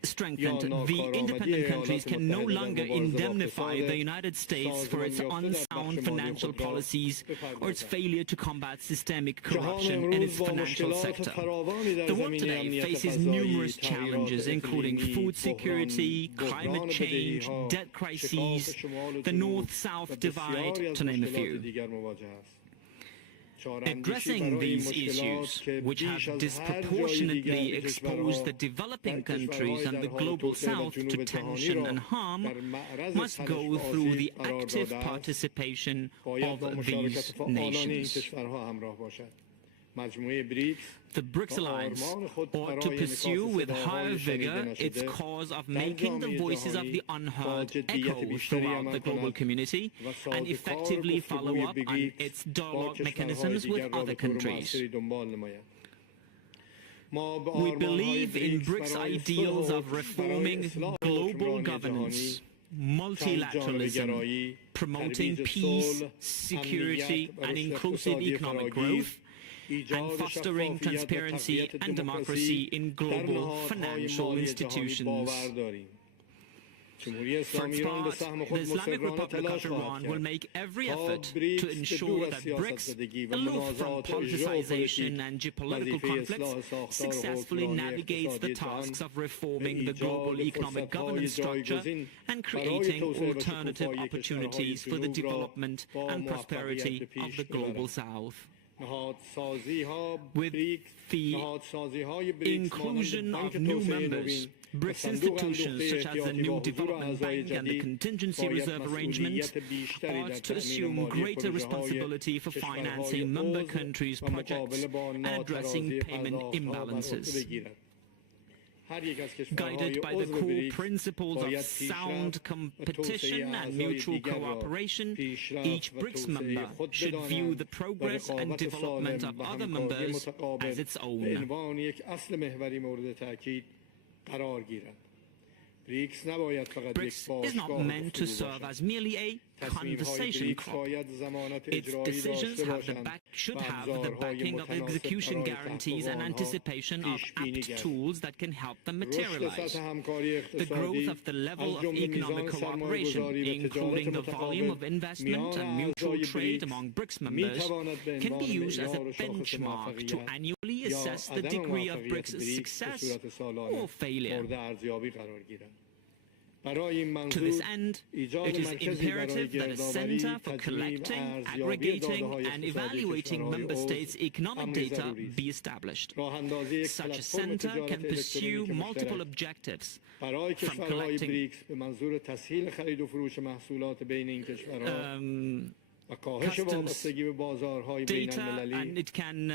strengthened. The independent countries can no longer indemnify the United States for its unsound financial policies or its failure to combat systemic corruption in its financial sector. The world today faces numerous challenges, including food security, climate change, debt crises, the North-South divide, to name a few. Addressing these issues, which have disproportionately exposed the developing countries and the global south to tension and harm, must go through the active participation of these nations. The BRICS alliance ought to pursue with higher vigor its cause of making the voices of the unheard echo throughout the global community and effectively follow up on its dialogue mechanisms with other countries. We believe in BRICS ideals of reforming global governance, multilateralism, promoting peace, security, and inclusive economic growth, and fostering transparency and democracy in global financial institutions. For its part, the Islamic Republic of Iran will make every effort to ensure that BRICS, aloof from politicization and geopolitical conflicts, successfully navigates the tasks of reforming the global economic governance structure and creating alternative opportunities for the development and prosperity of the global South. With the inclusion of new members, BRICS institutions such as the new Development Bank and the Contingency Reserve Arrangement ought to assume greater responsibility for financing member countries' projects and addressing payment imbalances. Guided by the core principles of sound competition and mutual cooperation, each BRICS member should view the progress and development of other members as its own. BRICS is not meant to serve as merely a conversation club. Its decisions should have the backing of execution guarantees and anticipation of apt tools that can help them materialize. The growth of the level of economic cooperation, including the volume of investment and mutual trade among BRICS members, can be used as a benchmark to annually assess the degree of BRICS' success or failure. To this end, it is imperative that a center for collecting, aggregating, and evaluating member states' economic data be established. Such a center can pursue multiple objectives, from collecting customs data, and it can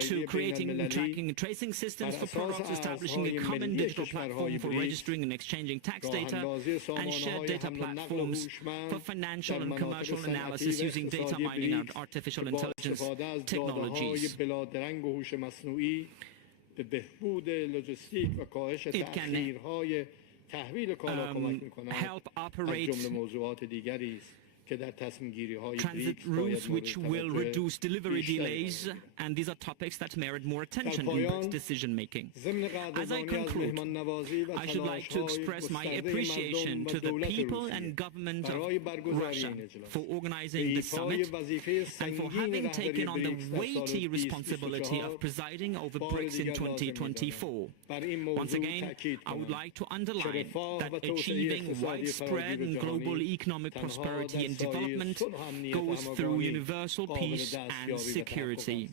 to creating tracking and tracing systems for products, establishing a common digital platform for registering and exchanging tax data, and shared data platforms for financial and commercial analysis using data mining and artificial intelligence technologies. It can help operate transit routes which will reduce delivery delays, and these are topics that merit more attention in BRICS decision-making. As I conclude, I should like to express my appreciation to the people and government of Russia for organizing the summit and for having taken on the weighty responsibility of presiding over BRICS in 2024. Once again, I would like to underline that achieving widespread and global economic prosperity and development goes through universal peace and security.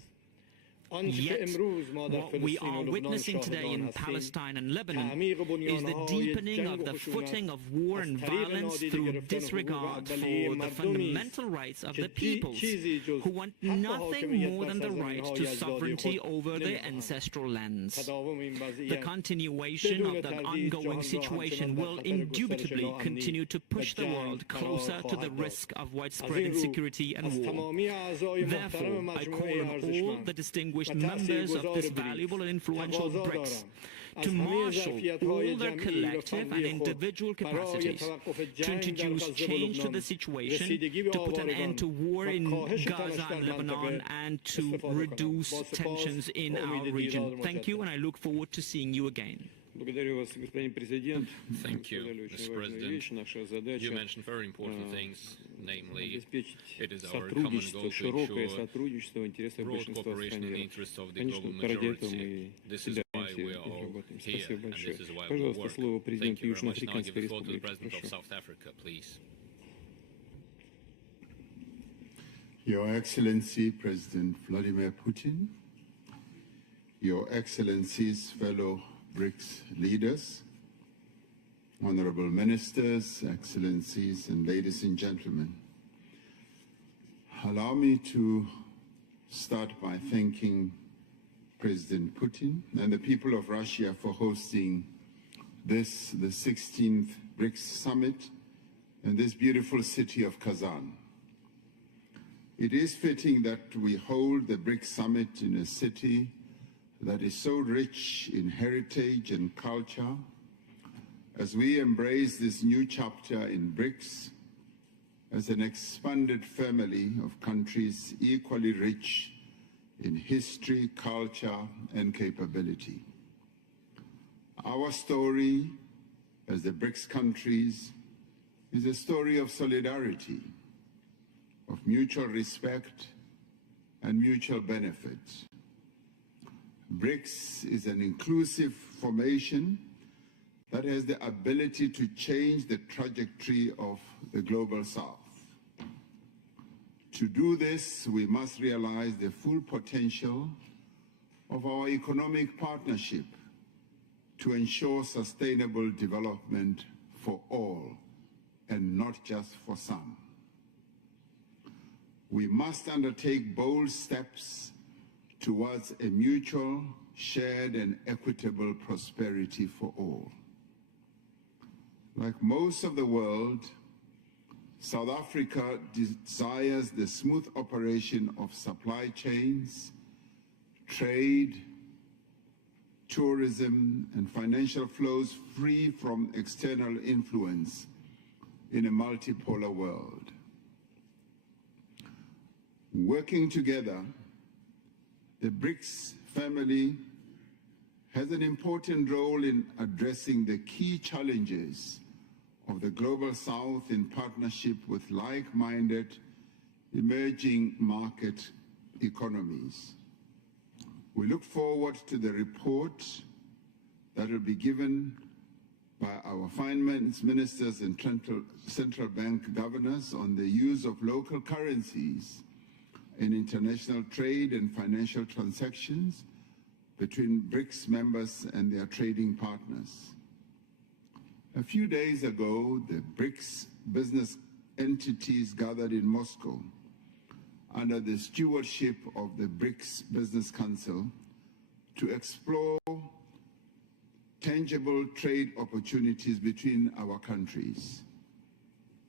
Yet, what we are witnessing today in Palestine and Lebanon is the deepening of the footing of war and violence through disregard for the fundamental rights of the peoples, who want nothing more than the right to sovereignty over their ancestral lands. The continuation of the ongoing situation will indubitably continue to push the world closer to the risk of widespread insecurity and war. Therefore, I call on all the distinguished members of this valuable and influential BRICS to marshal all their collective and individual capacities to introduce change to the situation, to put an end to war in Gaza and Lebanon, and to reduce tensions in our region. Thank you, and I look forward to seeing you again. Thank you, Mr. President. You mentioned very important things, namely, it is our common goal to ensure broad cooperation in the interests of the global majority. This is why we are all here, and this is why we work. Thank you very much. Now I give the floor to the President of South Africa, please. Your Excellency, President Vladimir Putin, Your Excellencies, fellow BRICS leaders, honorable ministers, excellencies, and ladies and gentlemen. Allow me to start by thanking President Putin and the people of Russia for hosting this, the 16th BRICS Summit, in this beautiful city of Kazan. It is fitting that we hold the BRICS Summit in a city that is so rich in heritage and culture, as we embrace this new chapter in BRICS as an expanded family of countries equally rich in history, culture, and capability. Our story as the BRICS countries is a story of solidarity, of mutual respect and mutual benefit. BRICS is an inclusive formation that has the ability to change the trajectory of the global South. To do this, we must realize the full potential of our economic partnership to ensure sustainable development for all and not just for some. We must undertake bold steps towards a mutual, shared, and equitable prosperity for all. Like most of the world, South Africa desires the smooth operation of supply chains, trade, tourism, and financial flows free from external influence in a multipolar world. Working together, the BRICS family has an important role in addressing the key challenges of the Global South in partnership with like-minded emerging market economies. We look forward to the report that will be given by our finance ministers and central bank governors on the use of local currencies in international trade and financial transactions between BRICS members and their trading partners. A few days ago, the BRICS business entities gathered in Moscow under the stewardship of the BRICS Business Council to explore tangible trade opportunities between our countries.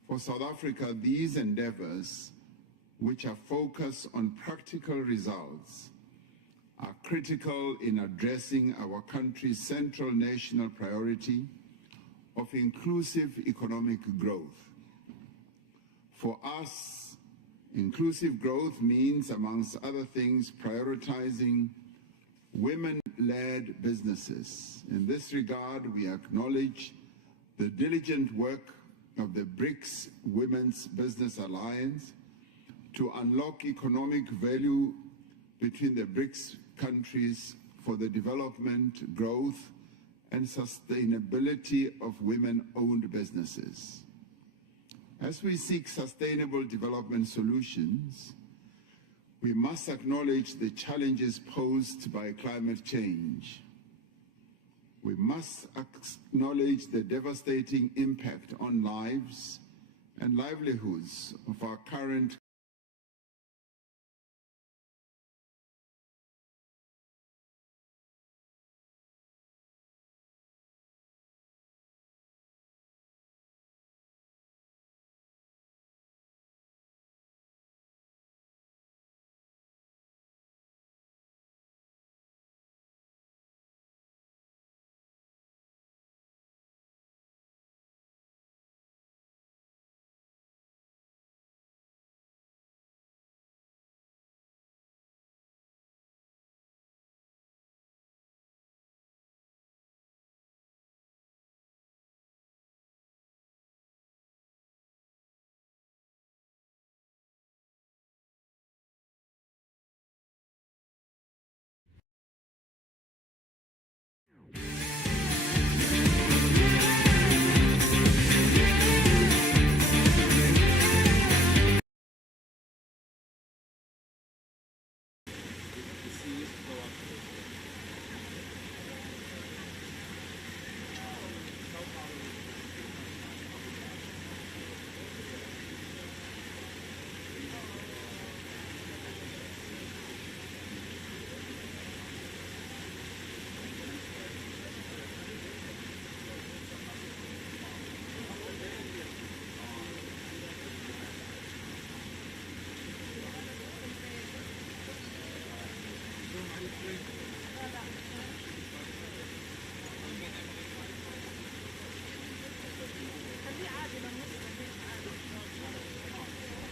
For South Africa, these endeavors, which are focused on practical results, are critical in addressing our country's central national priority of inclusive economic growth. For us, inclusive growth means, amongst other things, prioritizing women-led businesses. In this regard, we acknowledge the diligent work of the BRICS Women's Business Alliance to unlock economic value between the BRICS countries for the development, growth, and sustainability of women-owned businesses. As we seek sustainable development solutions, we must acknowledge the challenges posed by climate change. We must acknowledge the devastating impact on lives and livelihoods of our current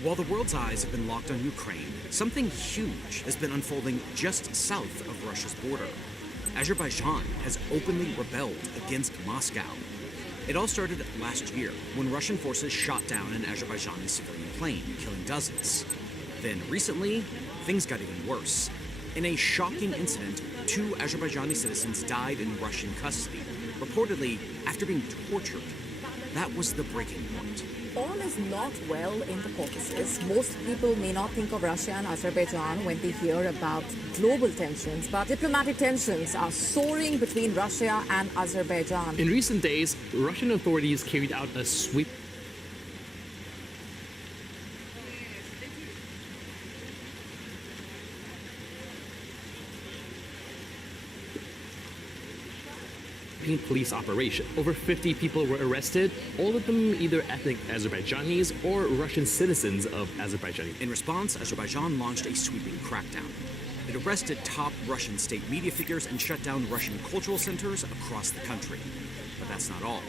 While the world's eyes have been locked on Ukraine, something huge has been unfolding just south of Russia's border. Azerbaijan has openly rebelled against Moscow. It all started last year when Russian forces shot down an Azerbaijani civilian plane, killing dozens. Then recently, things got even worse. In a shocking incident, 2 Azerbaijani citizens died in Russian custody, reportedly after being tortured. That was the breaking point. All is not well in the Caucasus. Most people may not think of Russia and Azerbaijan when they hear about global tensions, but diplomatic tensions are soaring between Russia and Azerbaijan. In recent days, Russian authorities carried out a sweep police operation. Over 50 people were arrested, all of them either ethnic Azerbaijanis or Russian citizens of Azerbaijan. In response, Azerbaijan launched a sweeping crackdown. It arrested top Russian state media figures and shut down Russian cultural centers across the country. But that's not all.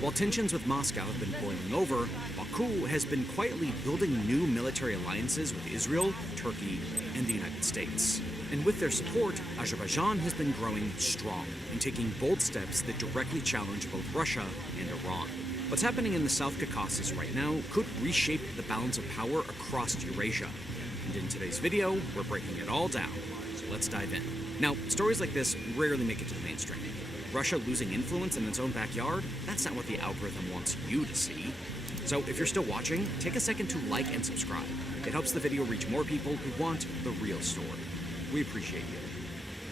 While tensions with Moscow have been boiling over, Baku has been quietly building new military alliances with Israel, Turkey, and the United States. And with their support, Azerbaijan has been growing strong and taking bold steps that directly challenge both Russia and Iran. What's happening in the South Caucasus right now could reshape the balance of power across Eurasia. And in today's video, we're breaking it all down. So let's dive in. Now, stories like this rarely make it to the mainstream. Russia losing influence in its own backyard, that's not what the algorithm wants you to see. So if you're still watching, take a second to like and subscribe. It helps the video reach more people who want the real story. We appreciate you.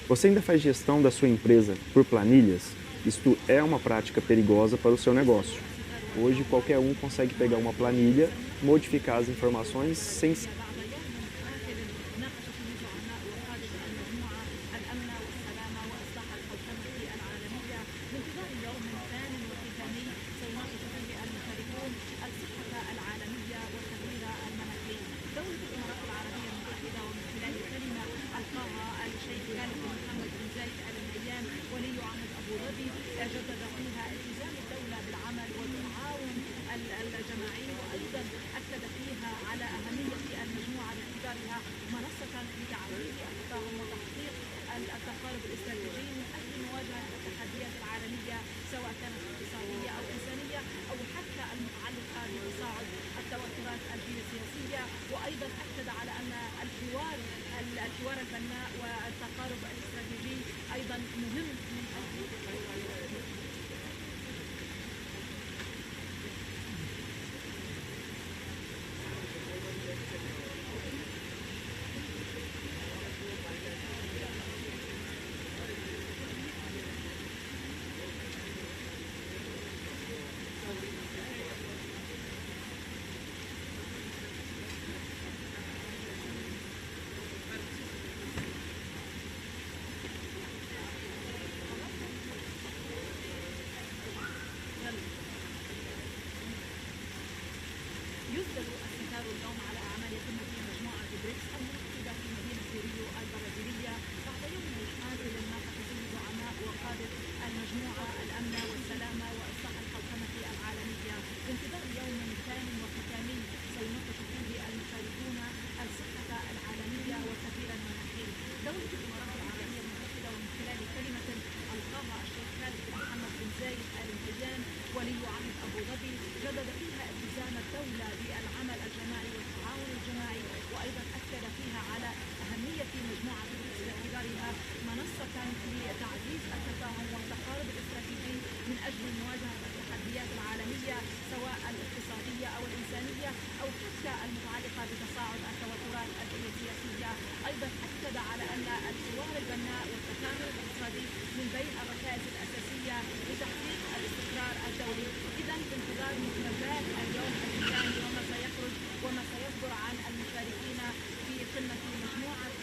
Você ainda faz gestão da sua empresa por planilhas? Isto é uma prática perigosa para o seu negócio. Hoje, qualquer um consegue pegar uma planilha, modificar as informações sem... الحوار البناء والتقارب الاستراتيجي أيضا مهم من أجل يُسدل الستار اليوم على أعمال يتم في مجموعة بريكس المنعقدة في مدينة ريو البرازيلية بعد يوم حافل ناقش فيه زعماء وقادة المجموعة الأمن والسلامة وإصلاح الحوكمة العالمية بانتظار يوم ثان وختامي سيناقش فيه المشاركون الصحة العالمية والتغيير المناخي. دولة الإمارات العربية المتحدة ومن خلال كلمة ألقاها الشيخ خالد بن محمد بن زايد آل نهيان ولي عهد أبو ظبي جدد فيها التزام الدولة بالعمل الجماعي والتعاون الجماعي وأيضا أكد فيها على أهمية مجموعة بريكس باعتبارها منصة لتعزيز التفاهم والتقارب الاستراتيجي من أجل مواجهة التحديات العالمية سواء الاقتصادية أو الإنسانية أو حتى المتعلقة بتصاعد التوترات السياسية. أيضا أكد على أن الحوار البناء والتكامل الاقتصادي من بين الركائز الأساسية لتحقيق الاستقرار الدولي. إذا بانتظار مجال اليوم الثاني وما سيخرج وما سيصدر عن المشاركين في قمة مجموعة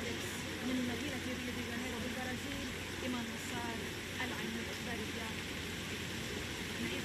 بريكس من مدينة ريو دي جانيرو بالبرازيل. إيمان نصار، العين الإخبارية. نعيد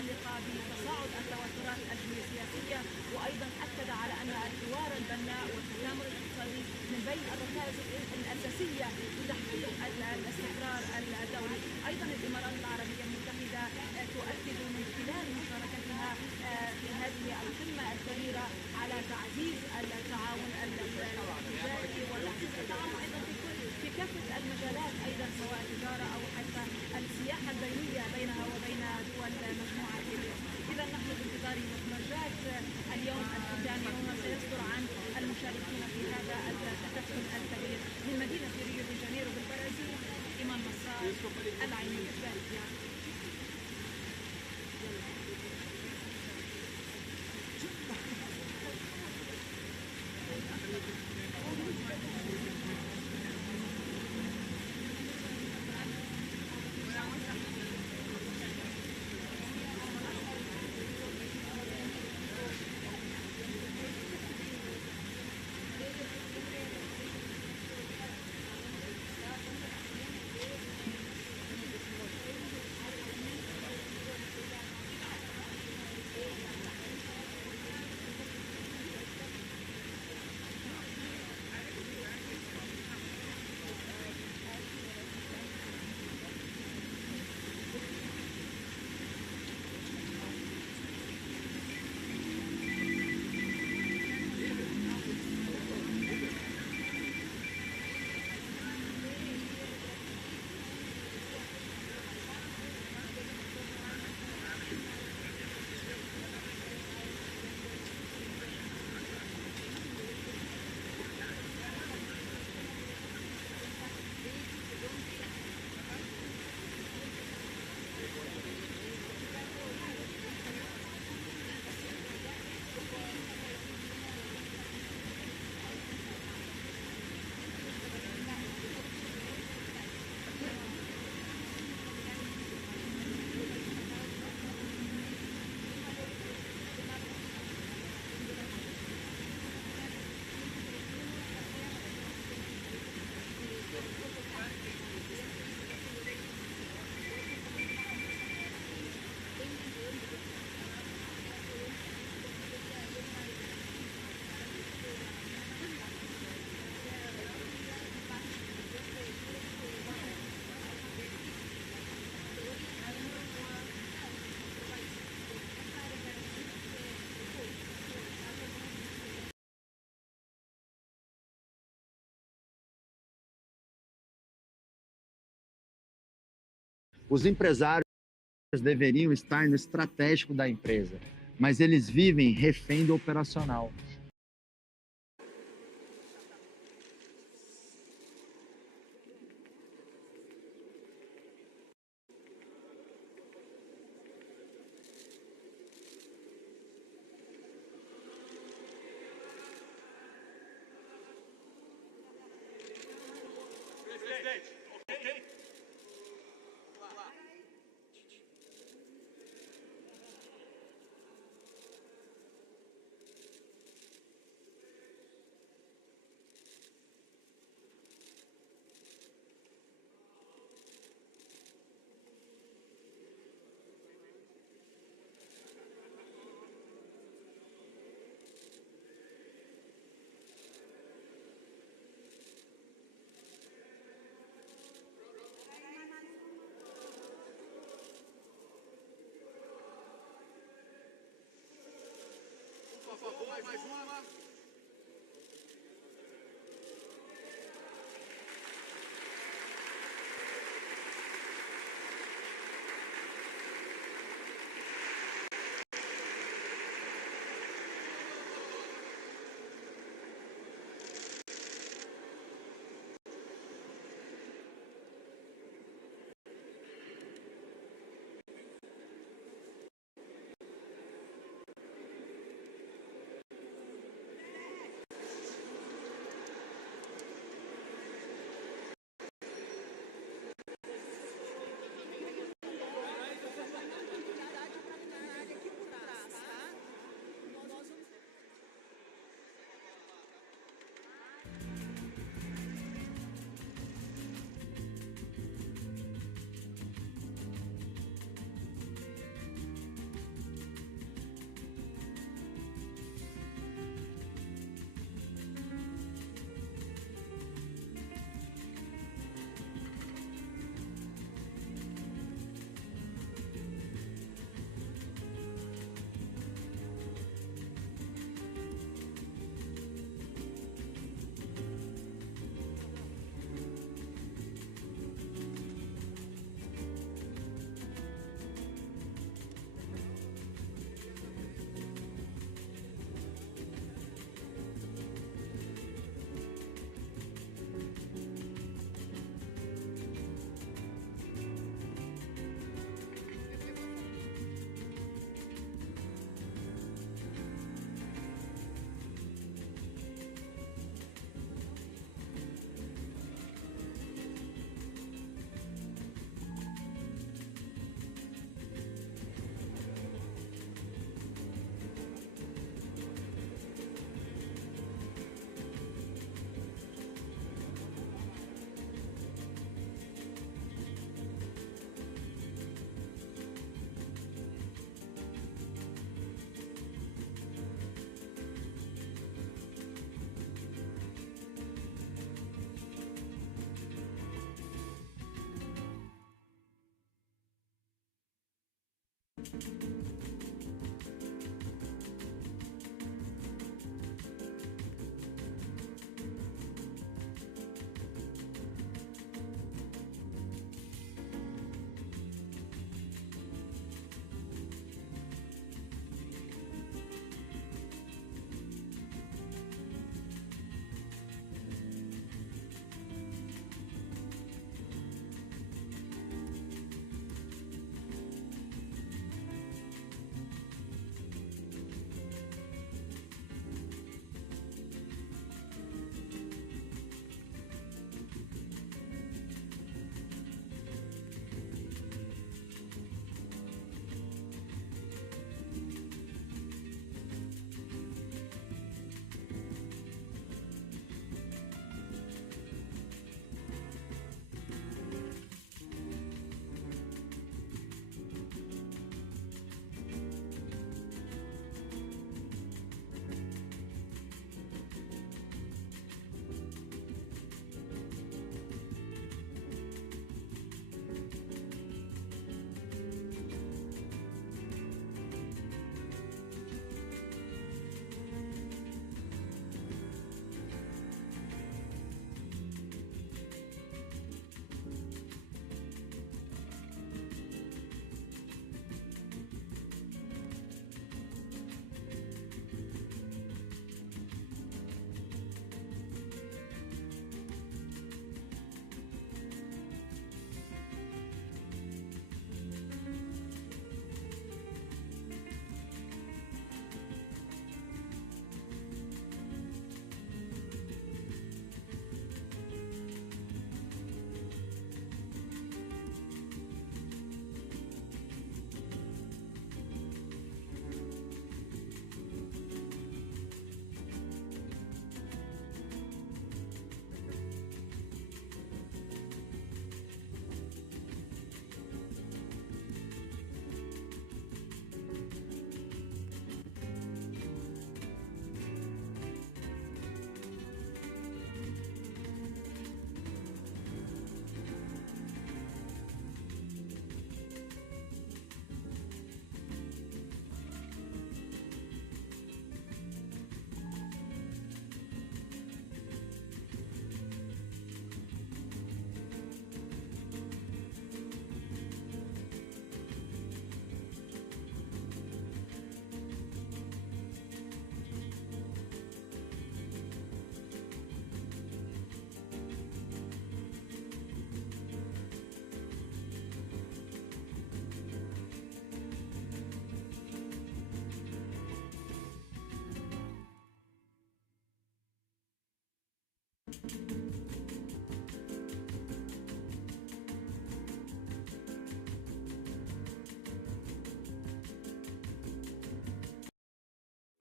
المتعلقة بتصاعد التوترات الجيوسياسية، وأيضا أكد على أن الحوار البناء والتكامل الاقتصادي من بين الركائز الأساسية لتحقيق الاستقرار الدولي. أيضا الإمارات العربية المتحدة تؤكد من خلال مشاركتها في هذه القمة الكبيرة على تعزيز التعاون التجاري والتعاون أيضا في كافة المجالات، أيضا سواء تجارة أو حتى السياحة البينية بينها وبين دول مجموعة VIVO. إذا نحن بانتظار مخرجات اليوم السوداني وما سيصدر عن المشاركين في هذا التكتل الكبير. من مدينة ريو دي جانيرو بالبرازيل، إيمان نصار، العين الإخبارية. Os empresários deveriam estar no estratégico da empresa, mas eles vivem refém do operacional. Mais uma.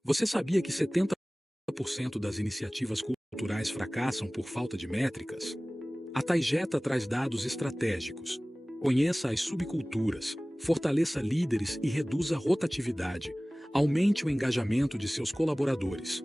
Você sabia que 70% das iniciativas culturais fracassam por falta de métricas? A Taijeta traz dados estratégicos. Conheça as subculturas, fortaleça líderes e reduza a rotatividade. Aumente o engajamento de seus colaboradores.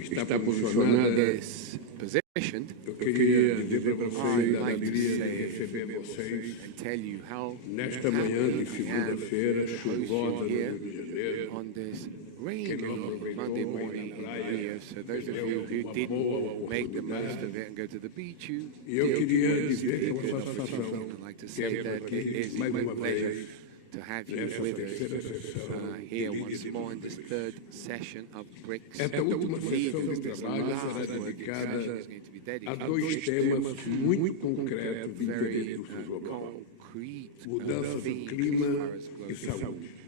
está posicionada, eu queria dizer para vocês da alegria de receber vocês nesta manhã de segunda-feira chuvosa no Rio de Janeiro. Monday morning here, so those of you who didn't make the most of it and go to the beach, you did. I'd like to say that it is my pleasure to have you with us here once more in this third session of BRICS. Esta última sessão de trabalho será dedicada a dois temas muito concretos de interesse global: mudança do clima e saúde.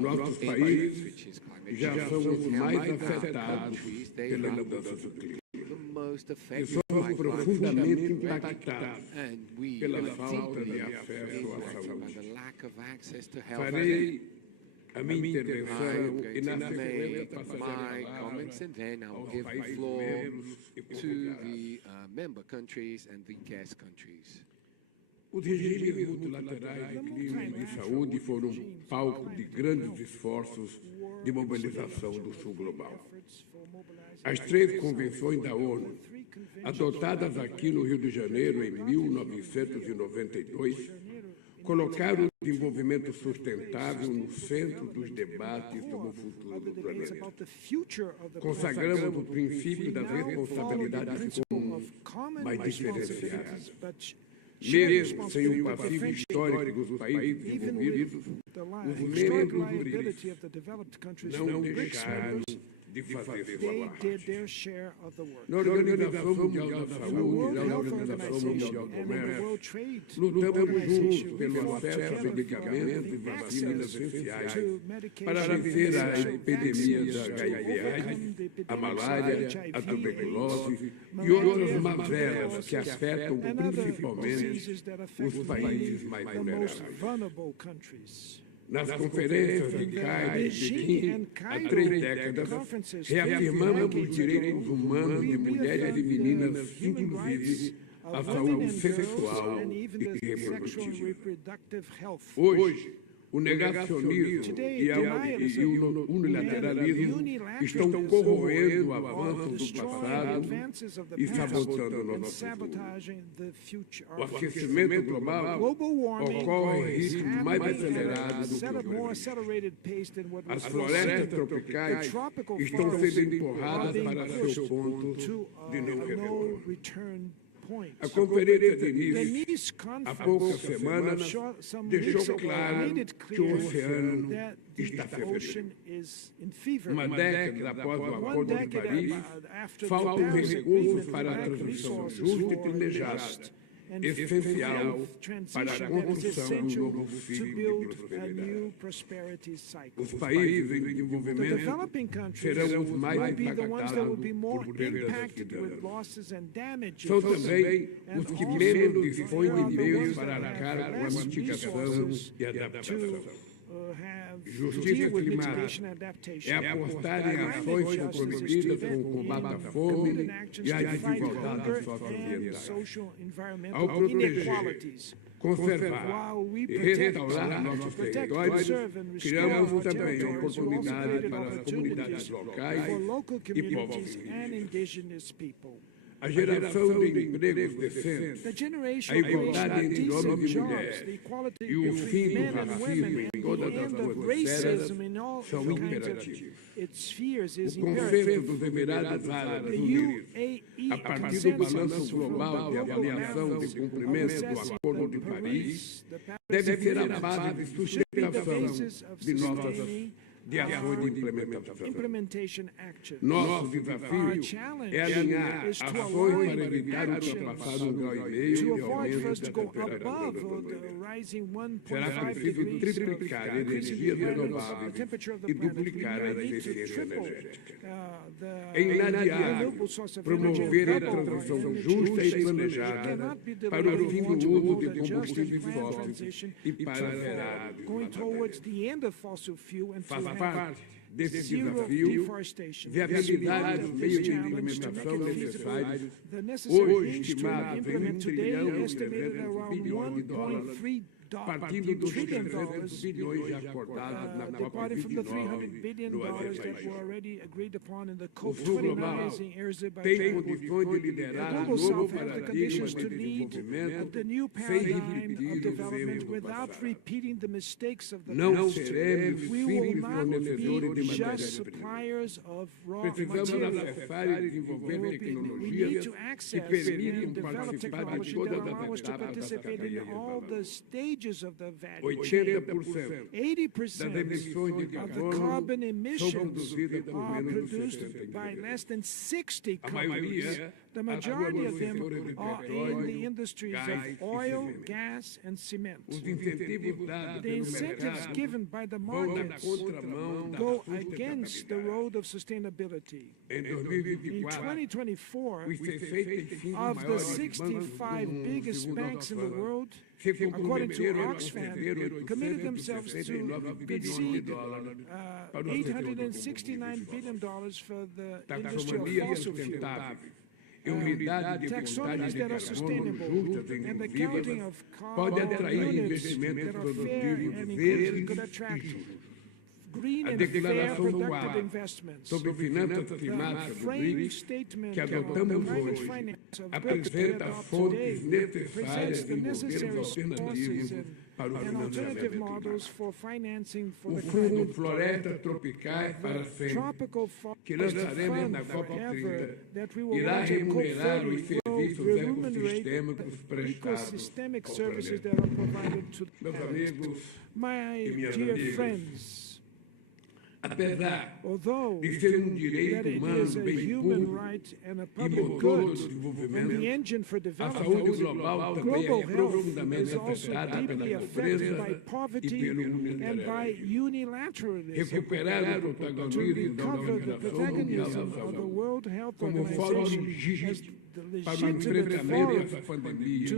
Nossos países já são os mais afetados pela mudança do clima. E somos profundamente impactados pela falta de acesso à saúde. Farei a minha intervenção e na sequência passarei a palavra aos países membros e convidados. Os regimes multilaterais de clima e de saúde foram palco de grandes esforços de mobilização do Sul global. As 3 convenções da ONU, adotadas aqui no Rio de Janeiro em 1992, colocaram o desenvolvimento sustentável no centro dos debates sobre o futuro do planeta. Consagramos o princípio das responsabilidades comuns, mas diferenciadas. Mesmo sem o passivo histórico dos países desenvolvidos, os membros do BRICS não deixaram de fazer sua parte. Na Organização Mundial da Saúde, na Organização Mundial do Comércio, lutamos juntos pelo acesso a medicamentos e vacinas essenciais para vencer a epidemia da HIV/AIDS, a malária, a tuberculose e outras mazelas que afetam principalmente os países mais vulneráveis. Nas conferências de Cairo e Pequim, há 3 décadas, reafirmamos os direitos humanos de mulheres e meninas, inclusive a saúde sexual e reprodutiva. Hoje, o negacionismo e o unilateralismo estão corroendo o avanço do passado e sabotando o nosso futuro. O aquecimento global ocorre em ritmo mais acelerado do que o previsto. As florestas tropicais estão sendo empurradas para seu ponto de não retorno. A conferência de Nice, há poucas semanas, deixou claro que o oceano está fevereiro. Uma década após o Acordo de Paris, faltam recursos para a transição justa e planejada, essencial para a construção de um novo ciclo de prosperidade. Os países em desenvolvimento serão os mais impactados por perdas de danos. São também os que menos dispõem de meios para arcar com a mitigação e adaptação. Justiça climática é apostar em ações comprometidas com o combate à fome e à desigualdade socioambiental. Ao proteger, conservar e restaurar nossos territórios, criamos também oportunidades para as comunidades locais e povos indígenas. A geração de empregos decentes, a igualdade entre homens e mulheres e o fim do racismo em todas as suas esferas são imperativos. O Conselho dos Emirados Árabes Unidos, a partir do balanço global de avaliação de cumprimento do Acordo de Paris, deve ser a base de sustentação de nossas de ações de implementação. Nosso desafio é alinhar ações para evitar ultrapassar 1,5 grau de aumento da temperatura do planeta. Será preciso triplicar energias renováveis e duplicar a eficiência energética. É inadiável promover a transição justa e planejada para o fim do uso de combustíveis fósseis e para zerar faz parte desse desafio, viabilidade dos meios de implementação necessários, hoje estimados em $1 trilhão e 300 bilhões, partindo dos $300 bilhões já acordados na departing from the $300 billion no that were already agreed upon in the O Sul global COP29 in Azerbaijan. tem condições de liderar The um Global novo South has the paradigma conditions de to lead desenvolvimento the new sem paradigm repetir of os development erros do without passado. repeating the mistakes of the Não past. seremos We will simples not fornecedores de be just matérias-primas. suppliers of raw Precisamos material. acessar e desenvolver We tecnologias need to que access permitam and develop participar de technology todas that as allow us to etapas da participate cadeia in de all valor. the stages of the value chain. 80% 80% das emissões de of the carbono carbon são emissions produzidas por are menos de produced 60 by less than 60 A companies. maioria The majority of them atua nos setores de are in petróleo, the industries gás of e oil, cimento. gas, and cement. Os incentivos dados The pelo incentives mercado given by the vão na markets contramão da go against the sustentabilidade. road of sustainability. Em In 2024, 2024, os 65 of the maiores 65 bancos do mundo, biggest segundo banks in the Oxfam, world, se according to comprometeram a Oxfam, conceder committed themselves to 869 bilhões de concede dólares para o setor do $869 billion for the industry of taxonomia fossil fuel. sustentável e unidade de Taxonomies contagem de that are carbono sustainable justas e and the counting inclusivas of pode carbon atrair units investimentos that are fair produtivos and verdes inclusive could e attract justos. green A and fair declaração do productive Quadro investments. sobre finanças The climáticas do frame BRICS, statement que of the adotamos climate hoje, finance of BRICS that apresenta adopt fontes today necessárias presents de the modelos necessary alternativos sources para o and alternative financiamento models climático. for financing for O the Fundo climate. Florestas Tropicais para Sempre, Tropical que Forest lançaremos Fund na forever COP30, that we will irá launch in remunerar os COP30 will serviços remunerate ecossistêmicos prestados ecosystemic ao services planeta. that are provided to the Meus planet. amigos My e minhas dear amigas, friends, apesar although de ser that direito it humano is a bem human puro right and a e public motor good do and the desenvolvimento, engine for a saúde development, global também global é health profundamente is also afetada pela deeply affected by pobreza e poverty pelo and by unilateralismo. unilateralism. Recuperar o To protagonismo da recover the Organização Mundial protagonism da of the Saúde World Health como fórum Organization as legítimo the para o legitimate enfrentamento forum dessa pandemia to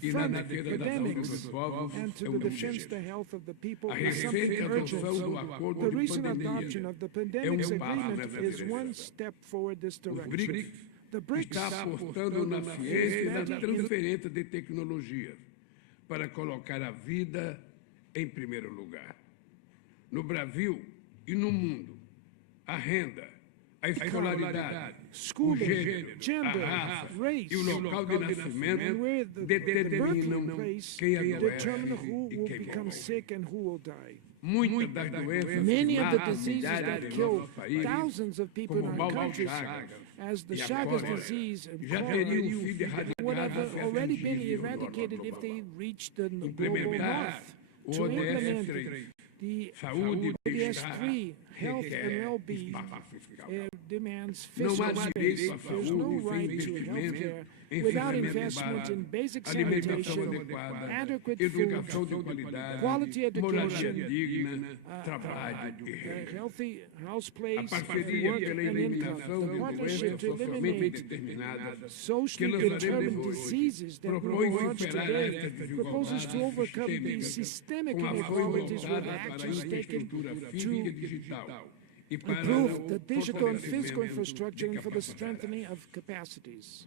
e na confront defesa da saúde epidemics dos povos and é to the uma defense urgência. the health of the people A is something recente urgent. adoção do acordo The de recent pandemia adoption of the é pandemics passo agreement nessa is one direção. step forward this Os direction. BRICS The BRICS está apostando na ciência e na transferência de tecnologias para colocar a vida em primeiro lugar. No Brasil e no mundo, a renda, a escolaridade, o gênero, gender, a raça race, e o local de and nascimento where the determinam birthing place quem adoece determine who e will quem become morre. sick and who will die. Muitas das doenças Many que of the matam diseases milhares that em kill nosso país, thousands of people in como our o mal countries, Chagas as the e a Chagas cólera, disease and já cholera, teriam sido erradicadas would have se already been atingissem o eradicated norte if they global. reached the global Implementar north. o To implement ODS-3, the saúde e bem-estar, ODS-3, health and requer well-being, espaço fiscal. demands Não fiscal há space. direito à There's no saúde sem right to investimento healthcare em without saneamento investment barato, in basic alimentação sanitation, adequada, adequate educação food, de qualidade, quality moradia education, digna, trabalho e a renda. healthy house A place, parceria work pela and income, eliminação the de partnership doenças to socialmente eliminate determinadas que socially lançaremos determined hoje, diseases that we propõe will launch superar today, estas proposes to desigualdades overcome these sistêmicas systemic com ações inequalities with voltadas para a actions taken infraestrutura física e to digital e para improve o the digital and physical fortalecimento infrastructure de and for the capacidade. strengthening of capacities.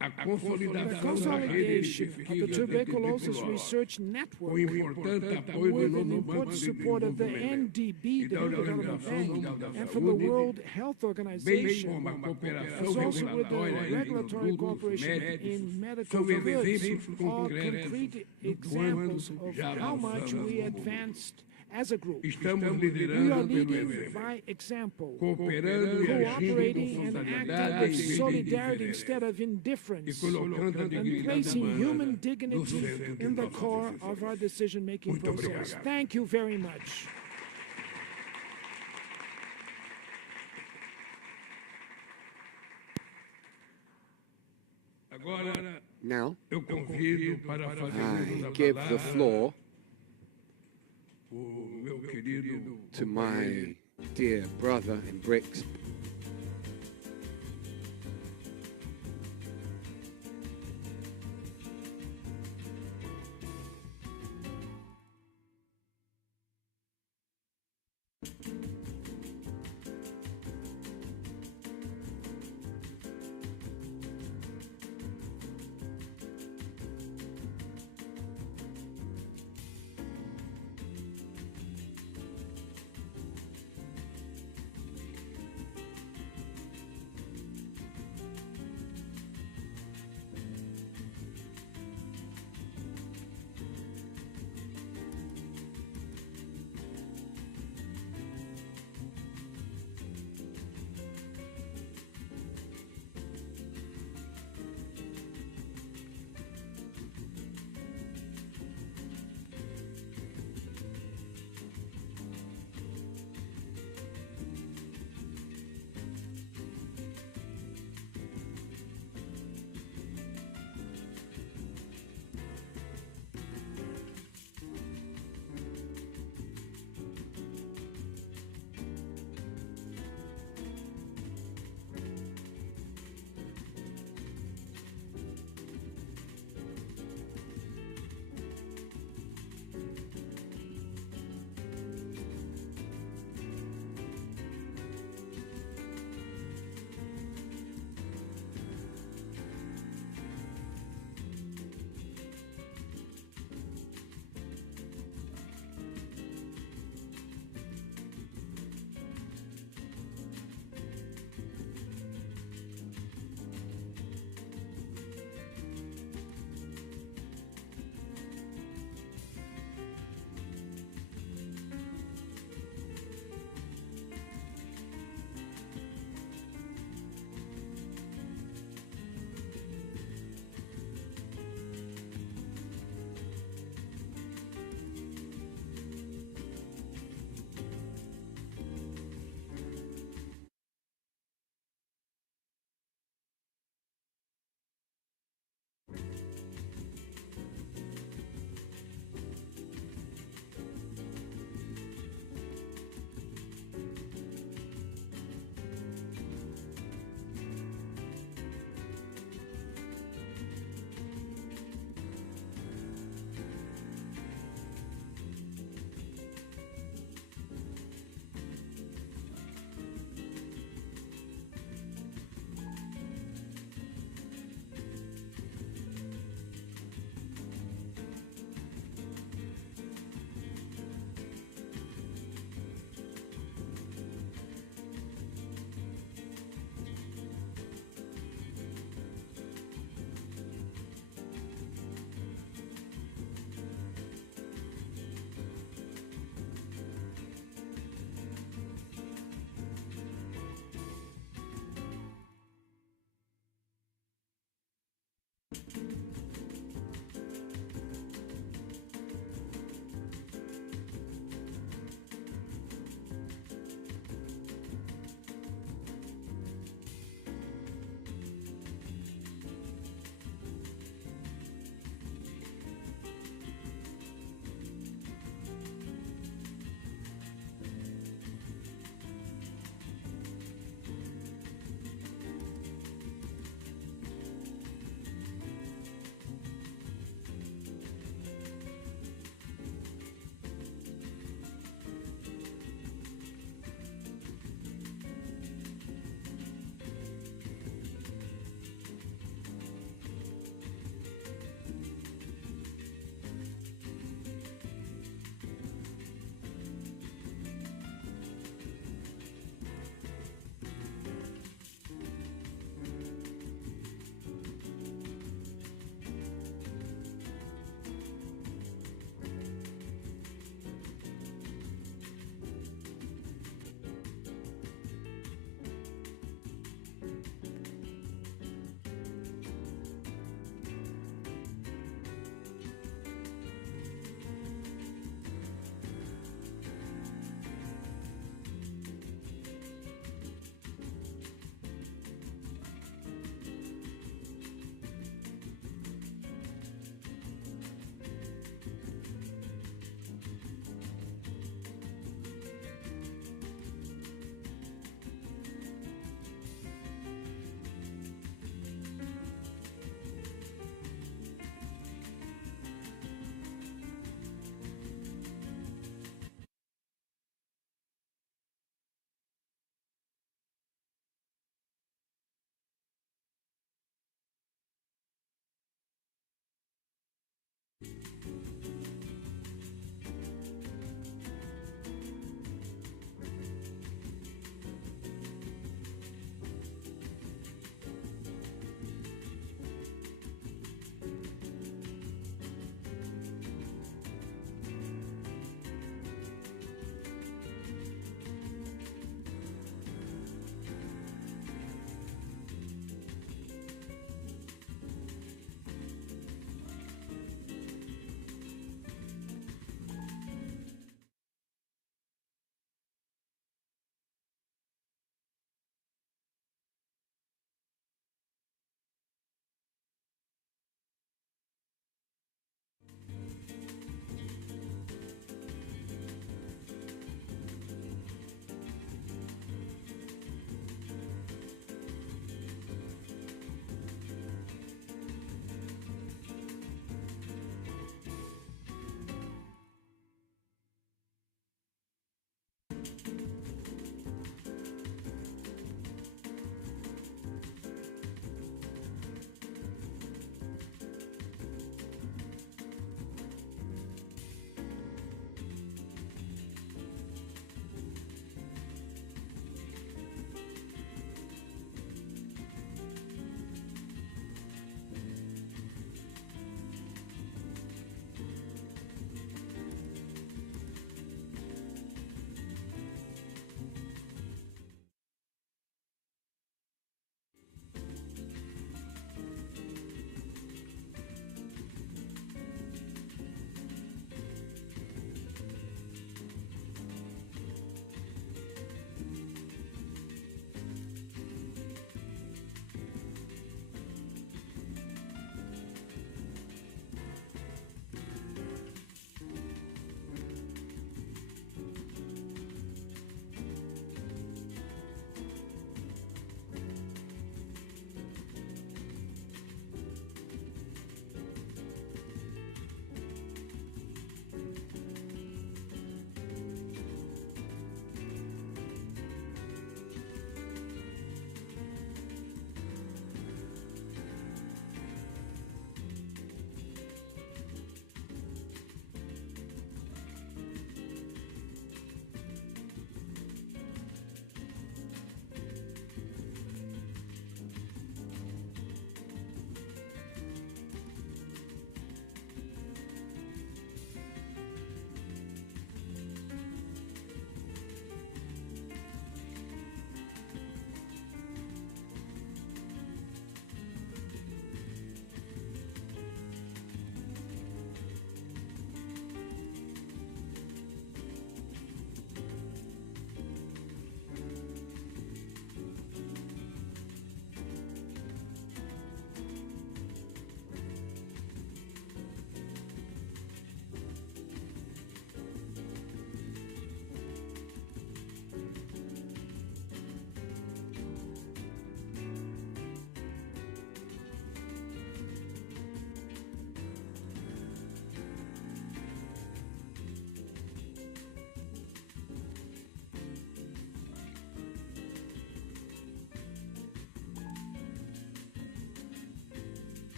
A The consolidação da rede de consolidation of the pesquisa de tuberculosis tuberculose, research com network o importante apoio do with an novo Banco important de support of the Desenvolvimento NDB, e the da New Development Organização Mundial da Bank, and from the Saúde, World Health bem Organization, como a cooperação as also with the regulatória em regulatory produtos cooperation médicos, in medical são goods, exemplos are concretos concrete do examples quanto of já how much avançamos we como grupo. advanced as a group. Estamos We are liderando pelo leading exemplo, by example, cooperando e agindo cooperating com and solidariedade acting em with vez de solidarity indiferença instead of e indifference, colocando a and dignidade placing human humana no dignity centro de in the nossas core decisões. of our decision-making Muito process. obrigado. Thank you very much. Agora, Now, eu convido para fazer uso da I give the palavra floor o meu querido to my dear brother in BRICS,